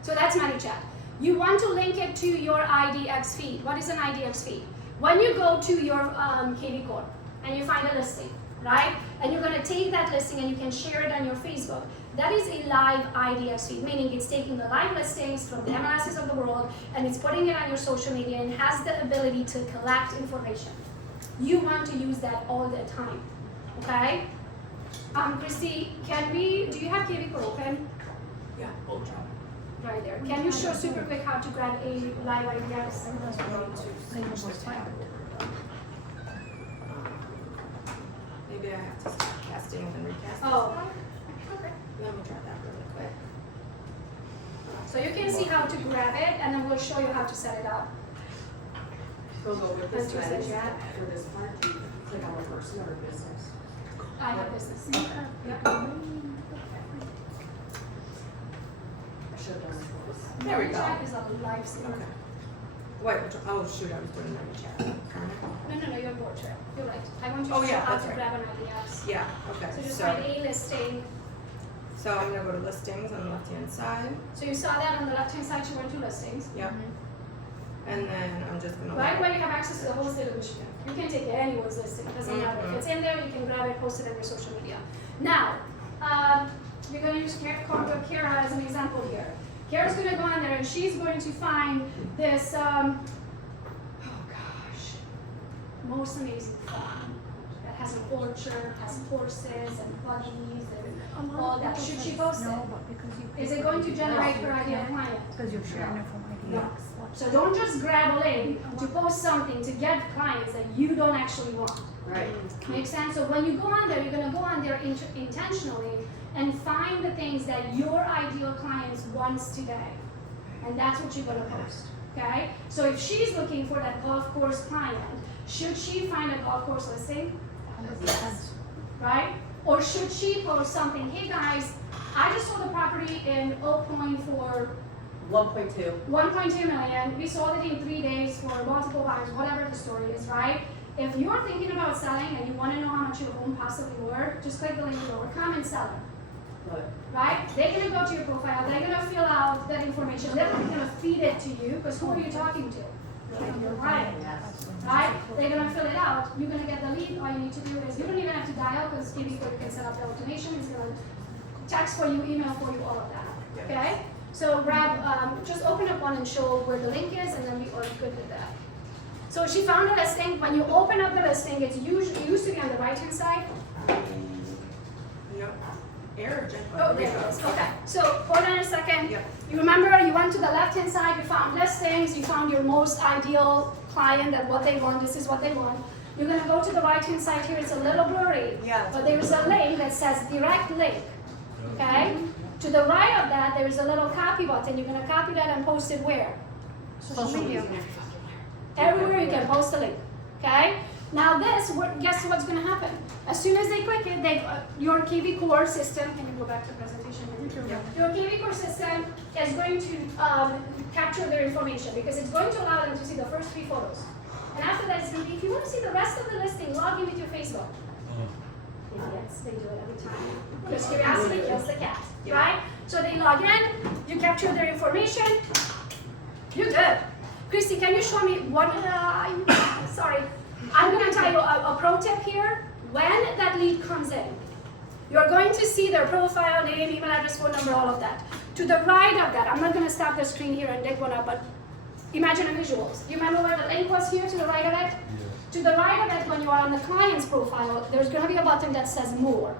So that's ManyChat. You want to link it to your IDX feed. What is an IDX feed? When you go to your KB core and you find a listing, right? And you're gonna take that listing and you can share it on your Facebook. That is a live IDX feed, meaning it's taking the live listings from the MLSs of the world and it's putting it on your social media and has the ability to collect information. You want to use that all the time, okay? Christy, do you have KB core open? Yeah, old job. Right there. Can you show super quick how to grab a live IDX? Maybe I have to start casting and then recast. Oh, okay. Let me try that really quick. So you can see how to grab it, and then we'll show you how to set it up. So with And this to set strategy, your app. for this part, do you click on a person or a business? I have business. Yep. I should have done it twice. There we go. Chat is a lifesaver. Okay. Wait, oh shoot, I was doing ManyChat. No, you're board trail. You're right. I want you Oh, to show yeah, how that's to right. grab an IDX. Yeah, okay, So just so, find a listing. so I'm gonna go to listings on the left-hand side. So you saw that on the left-hand side, you went to listings. Yep. And then I'm just gonna. Right when you have access to the whole state of Michigan. You can take anyone's listing, it doesn't matter. If it's in there, you can grab it, post it on your social media. Now, you're gonna use Kara as an example here. Kara's gonna go on there and she's going to find this, most amazing farm that has an orchard, has horses and buggies and all that. Should she post it? Is it going to generate her ideal client? Because you're sharing it from No. IDX. So don't just grab a link to post something to get clients that you don't actually want. Right. Makes sense? So when you go on there, you're gonna go on there intentionally and find the things that your ideal clients wants today. And that's what you're gonna post, okay? So if she's looking for that golf course client, should she find a golf course listing? Yes. Right? Or should she post something, hey guys, I just sold a property in Oak Point for 1.2. 1.2 million, we sold it in 3 days for multiple buyers, whatever the story is, right? If you're thinking about selling and you want to know how much your home possibly worth, just click the link below, come and sell it, Good. right? They're gonna go to your profile, they're gonna fill out that information, they're gonna feed it to you, because who are you talking to? Your client, Yes. right? They're gonna fill it out, you're gonna get the lead, all you need to do is, you don't even have to dial, because KB you can set up the automation, it's gonna text for you, email for you, all of that, okay? So grab, just open up one and show where the link is, and then we are good with that. So she found a listing. When you open up the listing, it's usually used to be on the right-hand side. No, error, Jen. Oh, there it is. Okay. So hold on a second. Yep. You remember you went to the left-hand side. You found listings. You found your most ideal client and what they want. This is what they want. You're gonna go to the right-hand side here. It's a little blurry. Yeah. But there is a link that says direct link. Okay. To the right of that, there is a little copy button. You're gonna copy that and post it where? Social media. Everywhere you can post a link, okay? Now this, guess what's gonna happen? As soon as they click it, your KB core system, can you go back to the presentation? Your KB core system is going to capture their information because it's going to allow them to see the first 3 photos. And after that, it's gonna be, if you wanna see the rest of the listing, log in with your Facebook. Idiots, they do it every time. Because curiosity kills the cat, right? So they log in, you capture their information, you're good. Christy, can you show me one, sorry. I'm gonna tell you a pro tip here. When that lead comes in, you're going to see their profile, name, email address, phone number, all of that. To the right of that, I'm not gonna stop the screen here and dig one up, but imagine a visuals. You remember where the link was here to the right of it? To the right of it, when you are on the client's profile, there's gonna be a button that says more.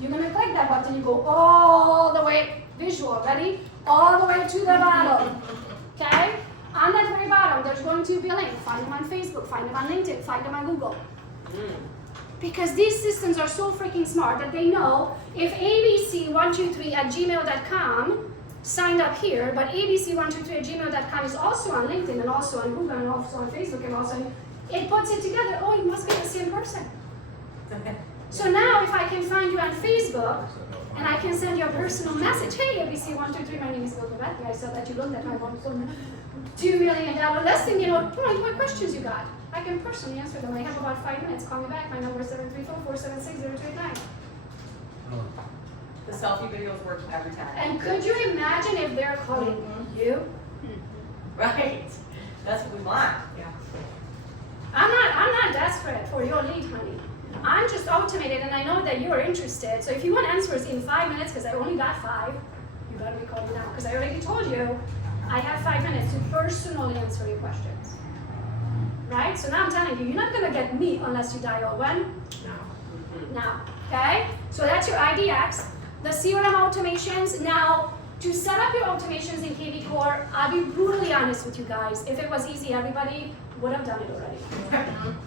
You're gonna click that button, you go all the way, visual, ready? All the way to the bottom, okay? On that very bottom, there's going to be a link. Find them on Facebook, find them on LinkedIn, find them on Google. Because these systems are so freaking smart that they know if abc123@gmail.com signed up here, but abc123@gmail.com is also on LinkedIn and also on Google and also on Facebook and also, it puts it together. Oh, it must be the same person. So now if I can find you on Facebook and I can send you a personal message, hey ABC123, my name is Bill Kovatsky. I saw that you looked at my $1.2 million listing, you know, what questions you got? I can personally answer them. I have about 5 minutes. Call me back. My number is 734-476-0289. The selfie videos work every time. And could you imagine if they're calling you? Right. That's what we want. Yeah. I'm not desperate for your lead, honey. I'm just automated and I know that you're interested. So if you want answers in 5 minutes, because I only got 5, you better be calling now. Because I already told you, I have 5 minutes to personally answer your questions. Right? So now I'm telling you, you're not gonna get me unless you dial when? Now. Okay? So that's your IDX. The CRM automations. Now, to set up your automations in KV Core, I'll be brutally honest with you guys. If it was easy, everybody would have done it already.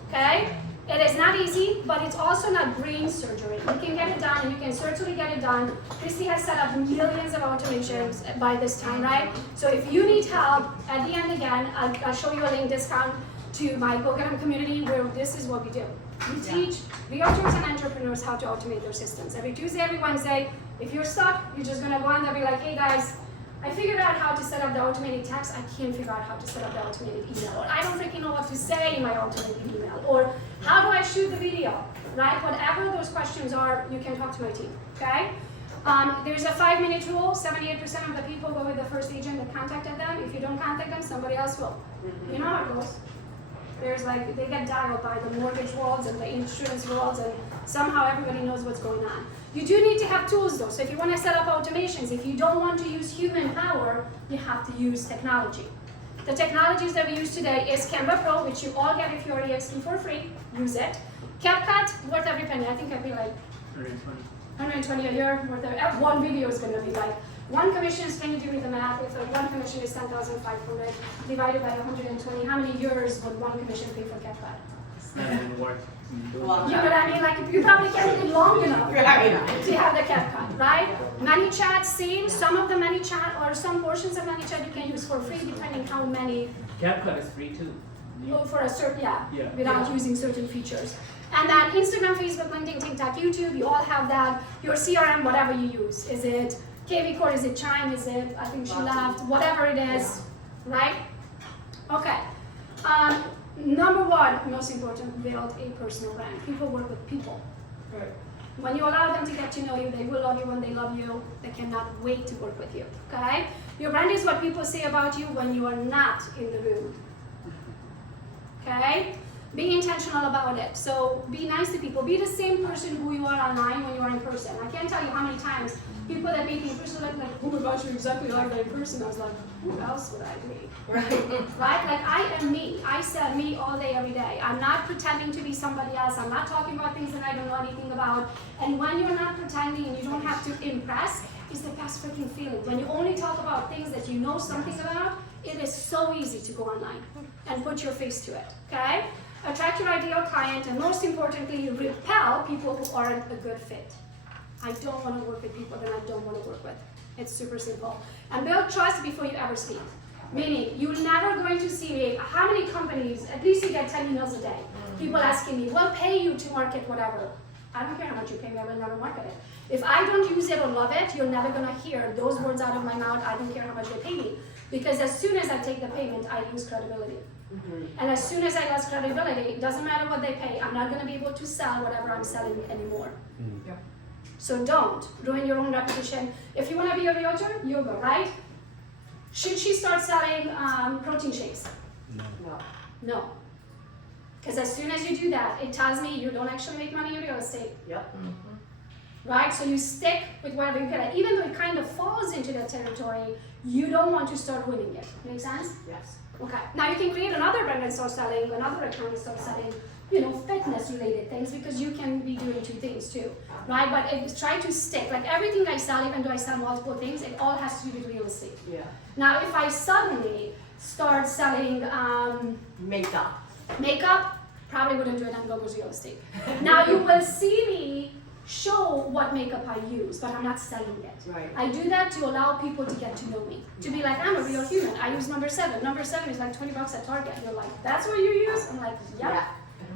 Okay? It is not easy, but it's also not brain surgery. You can get it done, and you can certainly get it done. Christy has set up millions of automations by this time, right? So if you need help, at the end again, I'll show you a link discount to my program community where this is what we do. We teach realtors and entrepreneurs how to automate their systems. Every Tuesday, every Wednesday. If you're stuck, you're just gonna go on there and be like, hey guys, I figured out how to set up the automated text. I can't figure out how to set up the automated email. Or I don't freaking know what to say in my automated email. Or how do I shoot the video? Right? Whatever those questions are, you can talk to my team. Okay? There's a 5-minute rule. 78% of the people go with the first agent that contacted them. If you don't contact them, somebody else will. You know how it goes. There's like, they get dialed by the mortgage worlds and the insurance worlds, and somehow everybody knows what's going on. You do need to have tools though. So if you want to set up automations, if you don't want to use human power, you have to use technology. The technologies that we use today is Canva Pro, which you all get if you already XP for free. Use it. CapCut, worth every penny. I think I'd be like 120 a year worth of, one video is going to be like, one commission is, can you do me the math? If one commission is 10,500 divided by 120, how many years would one commission pay for CapCut? You know what I mean? Like, you probably can't live long enough to have the CapCut, right? ManyChat, same. Some of the ManyChat or some portions of ManyChat you can use for free depending how many. CapCut is free too. For a certain, Yeah. without using certain features. And then Instagram, Facebook, LinkedIn, TikTok, YouTube, you all have that. Your CRM, whatever you use. Is it KV Core, is it Chime, is it, I think she laughed, whatever it is, right? Okay. Number one, most important, build a personal brand. People work with people. Right. When you allow them to get to know you, they will love you. When they love you, they cannot wait to work with you, okay? Your brand is what people say about you when you are not in the room, okay? Be intentional about it. So be nice to people. Be the same person who you are online when you are in person. I can't tell you how many times people that meet me in person are like, oh my gosh, you're exactly like that in person. I was like, who else would I be? Right? Like, I am me. I said me all day, every day. I'm not pretending to be somebody else. I'm not talking about things that I don't know anything about. And when you're not pretending and you don't have to impress, it's the best freaking feeling. When you only talk about things that you know something about, it is so easy to go online and put your face to it, okay? Attract your ideal client, and most importantly, repel people who aren't a good fit. I don't want to work with people that I don't want to work with. It's super simple. And build trust before you ever speak. Meaning, you're never going to see me. How many companies, at least you get 10 emails a day, people asking me, we'll pay you to market whatever. I don't care how much you pay me, I will never market it. If I don't use it or love it, you're never going to hear those words out of my mouth, I don't care how much they pay me. Because as soon as I take the payment, I lose credibility. And as soon as I lose credibility, it doesn't matter what they pay, I'm not going to be able to sell whatever I'm selling anymore. So don't ruin your own reputation. If you want to be a realtor, you go, right? Should she start selling protein shakes? No. No. Because as soon as you do that, it tells me you don't actually make money in real estate. Yep. Right? So you stick with whatever you get. Even though it kind of falls into that territory, you don't want to start winning it. Make sense? Yes. Okay. Now you can create another brand and start selling, another account and start selling, fitness related things, because you can be doing two things too. Right? But try to stick. Like everything I sell, even though I sell multiple things, it all has to do with real estate. Yeah. Now if I suddenly start selling Makeup. makeup, probably wouldn't do it on Gogo's Real Estate. Now you will see me show what makeup I use, but I'm not selling it. Right. I do that to allow people to get to know me, to be like, I'm a real human. I use number 7. Number 7 is like $20 at Target. You're like, that's what you use? I'm like, yep. Yeah.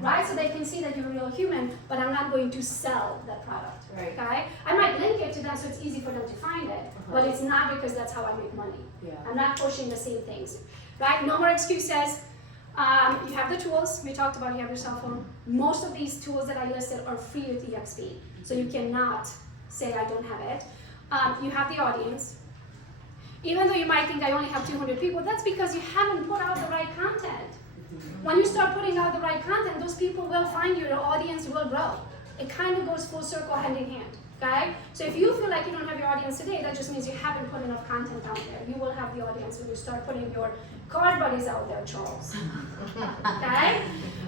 Right? So they can see that you're a real human, but I'm not going to sell that product. Right. Okay? I might link it to them so it's easy for them to find it, but it's not because that's how I make money. Yeah. I'm not pushing the same things. Right? No more excuses. You have the tools. We talked about you have your cell phone. Most of these tools that I listed are free with EXP, so you cannot say I don't have it. You have the audience. Even though you might think I only have 200 people, that's because you haven't put out the right content. When you start putting out the right content, those people will find you, your audience will grow. It kind of goes full circle, hand in hand. Okay? So if you feel like you don't have your audience today, that just means you haven't put enough content out there. You will have the audience when you start putting your card buddies out there, Charles. Okay?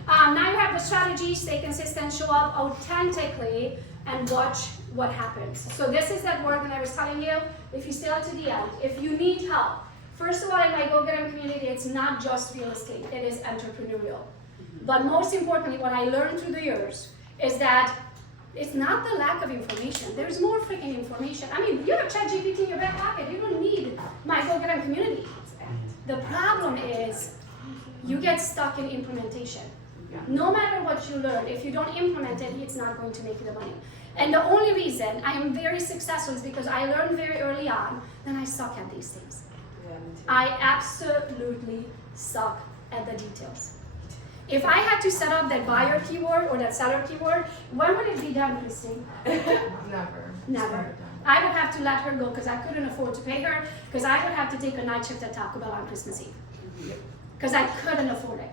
Now you have the strategy, stay consistent, show up authentically, and watch what happens. So this is that work that I was telling you. If you stay out to the end, if you need help, first of all, in my Go Get 'Em community, it's not just real estate, it is entrepreneurial. But most importantly, what I learned through the years is that it's not the lack of information. There's more freaking information. I mean, you have ChatGPT in your back pocket. You don't need my Go Get 'Em community. The problem is you get stuck in implementation. No matter what you learn, if you don't implement it, it's not going to make you the money. And the only reason I am very successful is because I learned very early on that I suck at these things. Yeah, me too. I absolutely suck at the details. If I had to set up that buyer keyword or that seller keyword, when would it be done, Christine? Never. Never. I would have to let her go because I couldn't afford to pay her, because I would have to take a night shift at Taco Bell on Christmas Eve. Because I couldn't afford it.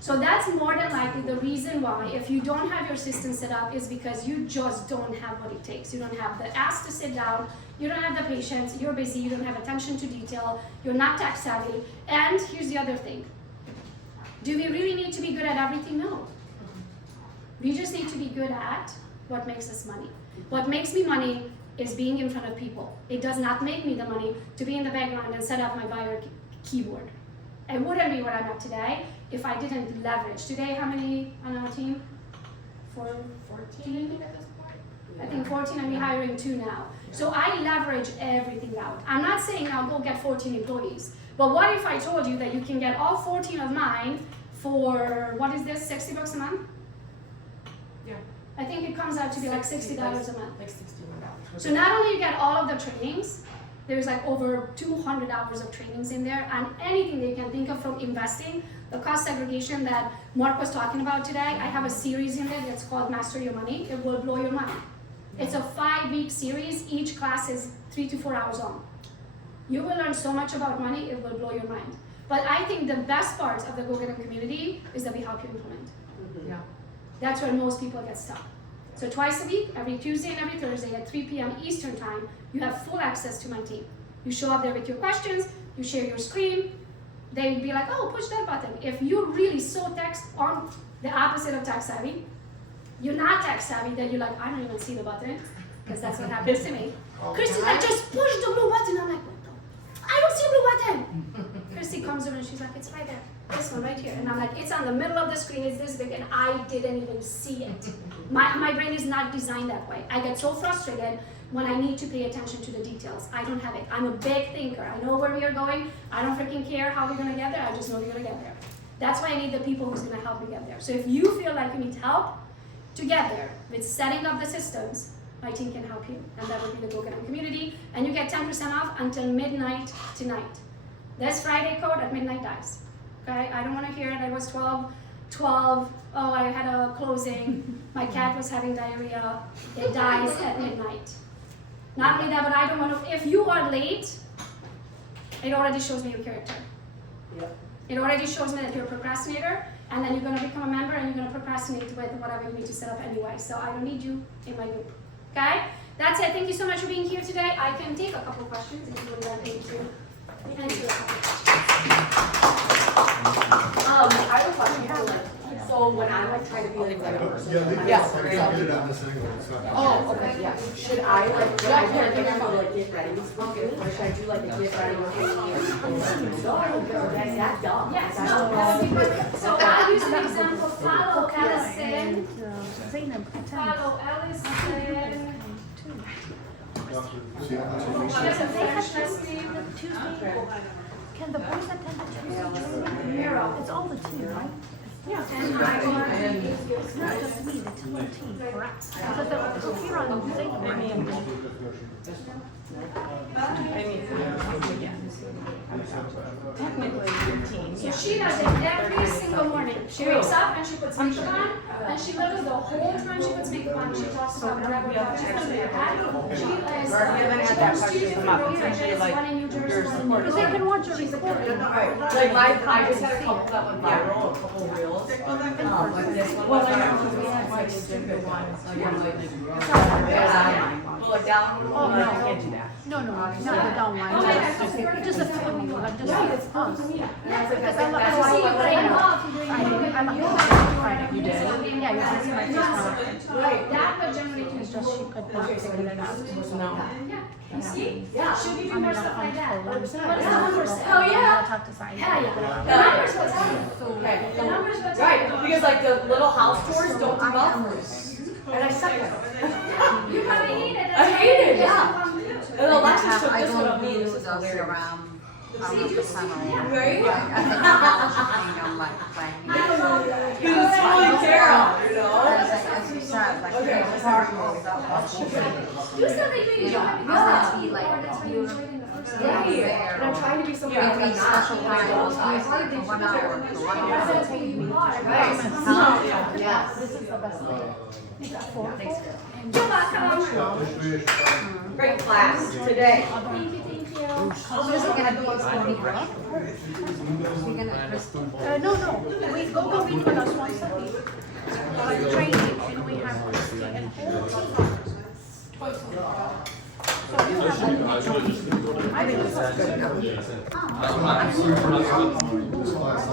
So that's more than likely the reason why, if you don't have your system set up, is because you just don't have what it takes. You don't have the ass to sit down, you don't have the patience, you're busy, you don't have attention to detail, you're not tech savvy. And here's the other thing. Do we really need to be good at everything? No. We just need to be good at what makes us money. What makes me money is being in front of people. It does not make me the money to be in the background and set up my buyer keyboard. It wouldn't be what I'm at today if I didn't leverage. Today, how many on our team? 14 at this point? I think 14, and we're hiring 2 now. So I leverage everything out. I'm not saying now go get 14 employees, but what if I told you that you can get all 14 of mine for, what is this, $60 a month? Yeah. I think it comes out to be like $60 a month. Like $61. So not only you get all of the trainings, there's like over 200 hours of trainings in there on anything that you can think of, from investing, the cost segregation that Mark was talking about today. I have a series in there that's called Master Your Money. It will blow your mind. It's a 5-week series. Each class is 3 to 4 hours long. You will learn so much about money, it will blow your mind. But I think the best part of the Go Get 'Em community is that we help you implement. Yeah. That's where most people get stuck. So twice a week, every Tuesday and every Thursday at 3 p.m. Eastern time, you have full access to my team. You show up there with your questions, you share your screen, they'd be like, oh, push that button. If you're really so on the opposite of tech savvy, you're not tech savvy, then you're like, I don't even see the button, because that's what happens to me. Christy's like, just push the blue button. I'm like, what the? I don't see a blue button. Christy comes over and she's like, it's right there. This one right here. And I'm like, it's on the middle of the screen, it's this big, and I didn't even see it. My brain is not designed that way. I get so frustrated when I need to pay attention to the details. I don't have it. I'm a big thinker. I know where we are going. I don't freaking care how we're gonna get there. I just know we're gonna get there. That's why I need the people who's gonna help me get there. So if you feel like you need help to get there with setting up the systems, my team can help you. And that would be the Go Get 'Em community. And you get 10% off until midnight tonight. This Friday code at midnight dies. Okay, I don't wanna hear it. It was 12, oh, I had a closing. My cat was having diarrhea. It dies at midnight. Not only that, but I don't want to, if you are late, it already shows me your character. Yep. It already shows me that you're a procrastinator, and then you're gonna become a member and you're gonna procrastinate with whatever you need to set up anyway. So I don't need you in my group. Okay? That's it. Thank you so much for being here today. I can take a couple questions if you would like me to answer a couple questions. I have a question for like, so when I'm like trying to be like that person. Yeah, they Yes. can't get it on this angle, it's not. Oh, okay, yeah. Should I like, should I kind of think about like get ready with something, or should I do like a get ready with me? Is that dumb? Yes, no, that would be perfect. So I'll use an example. Follow Allison. Zainab, attend. Follow Allison. See how much She doesn't finish testing. Tuesday. Can the boys attend the Tuesday training? Miro. It's all the team, right? Yeah. And I want. It's not just me, the team, correct? Because so here on Zainab, I mean, Technically, your team, So she does it every single morning. She wakes up and she puts makeup on, and she literally the whole time she puts makeup on, she talks about whatever job she's doing in her head. She is, she goes to different rotations, one in New Jersey, one in New because they York. can watch your She's a recording. Right, like I just had a couple that went viral, a couple reels. Like this one. Well, was I know, viral. because we had like stupid ones, like, I'm like, Like down. Oh, no, no. I can't do that. No, not the downline. Oh my God, that's perfect. Just a few, like just us. Yeah, Because I love, so see, but I love doing Friday, I'm a yoga. Friday. You did? Yeah, you can see my face now. Right, that would generate It's just she could not figure it out. No. Yeah, you see? Yeah. Should we do more stuff like that? What is the Yeah. numbers? Oh, yeah. Talk to Simon. Hell yeah. The numbers will tell you. Okay. The numbers will tell you. Right, because like the little house tours don't do well for us. And I suck at it. You probably hate it. I hate it, yeah. yeah. And Alexis took I this one don't on me, do this is those hilarious. around. See, you just, yeah. Right? I'm like playing. I love that. Because it's fully Carol, you know? Exercise, like, Okay. it's hard to go without Do something you enjoy because that's Yeah. or that's what you enjoyed in the first place. Right, and I'm trying to be somebody Yeah, that we I'm need not. special I don't times, try. usually for 1 hour, for 1 hour. That's what you are. Right. Yes. This is the best way. Is that four? You're welcome. Great class today. Thank you, thank you. Is it gonna be, it's gonna be rough? We're gonna, Kristen? No, we go meet with us once a week. Training, and we have Christy and whole team. So you have. I think it's. This class,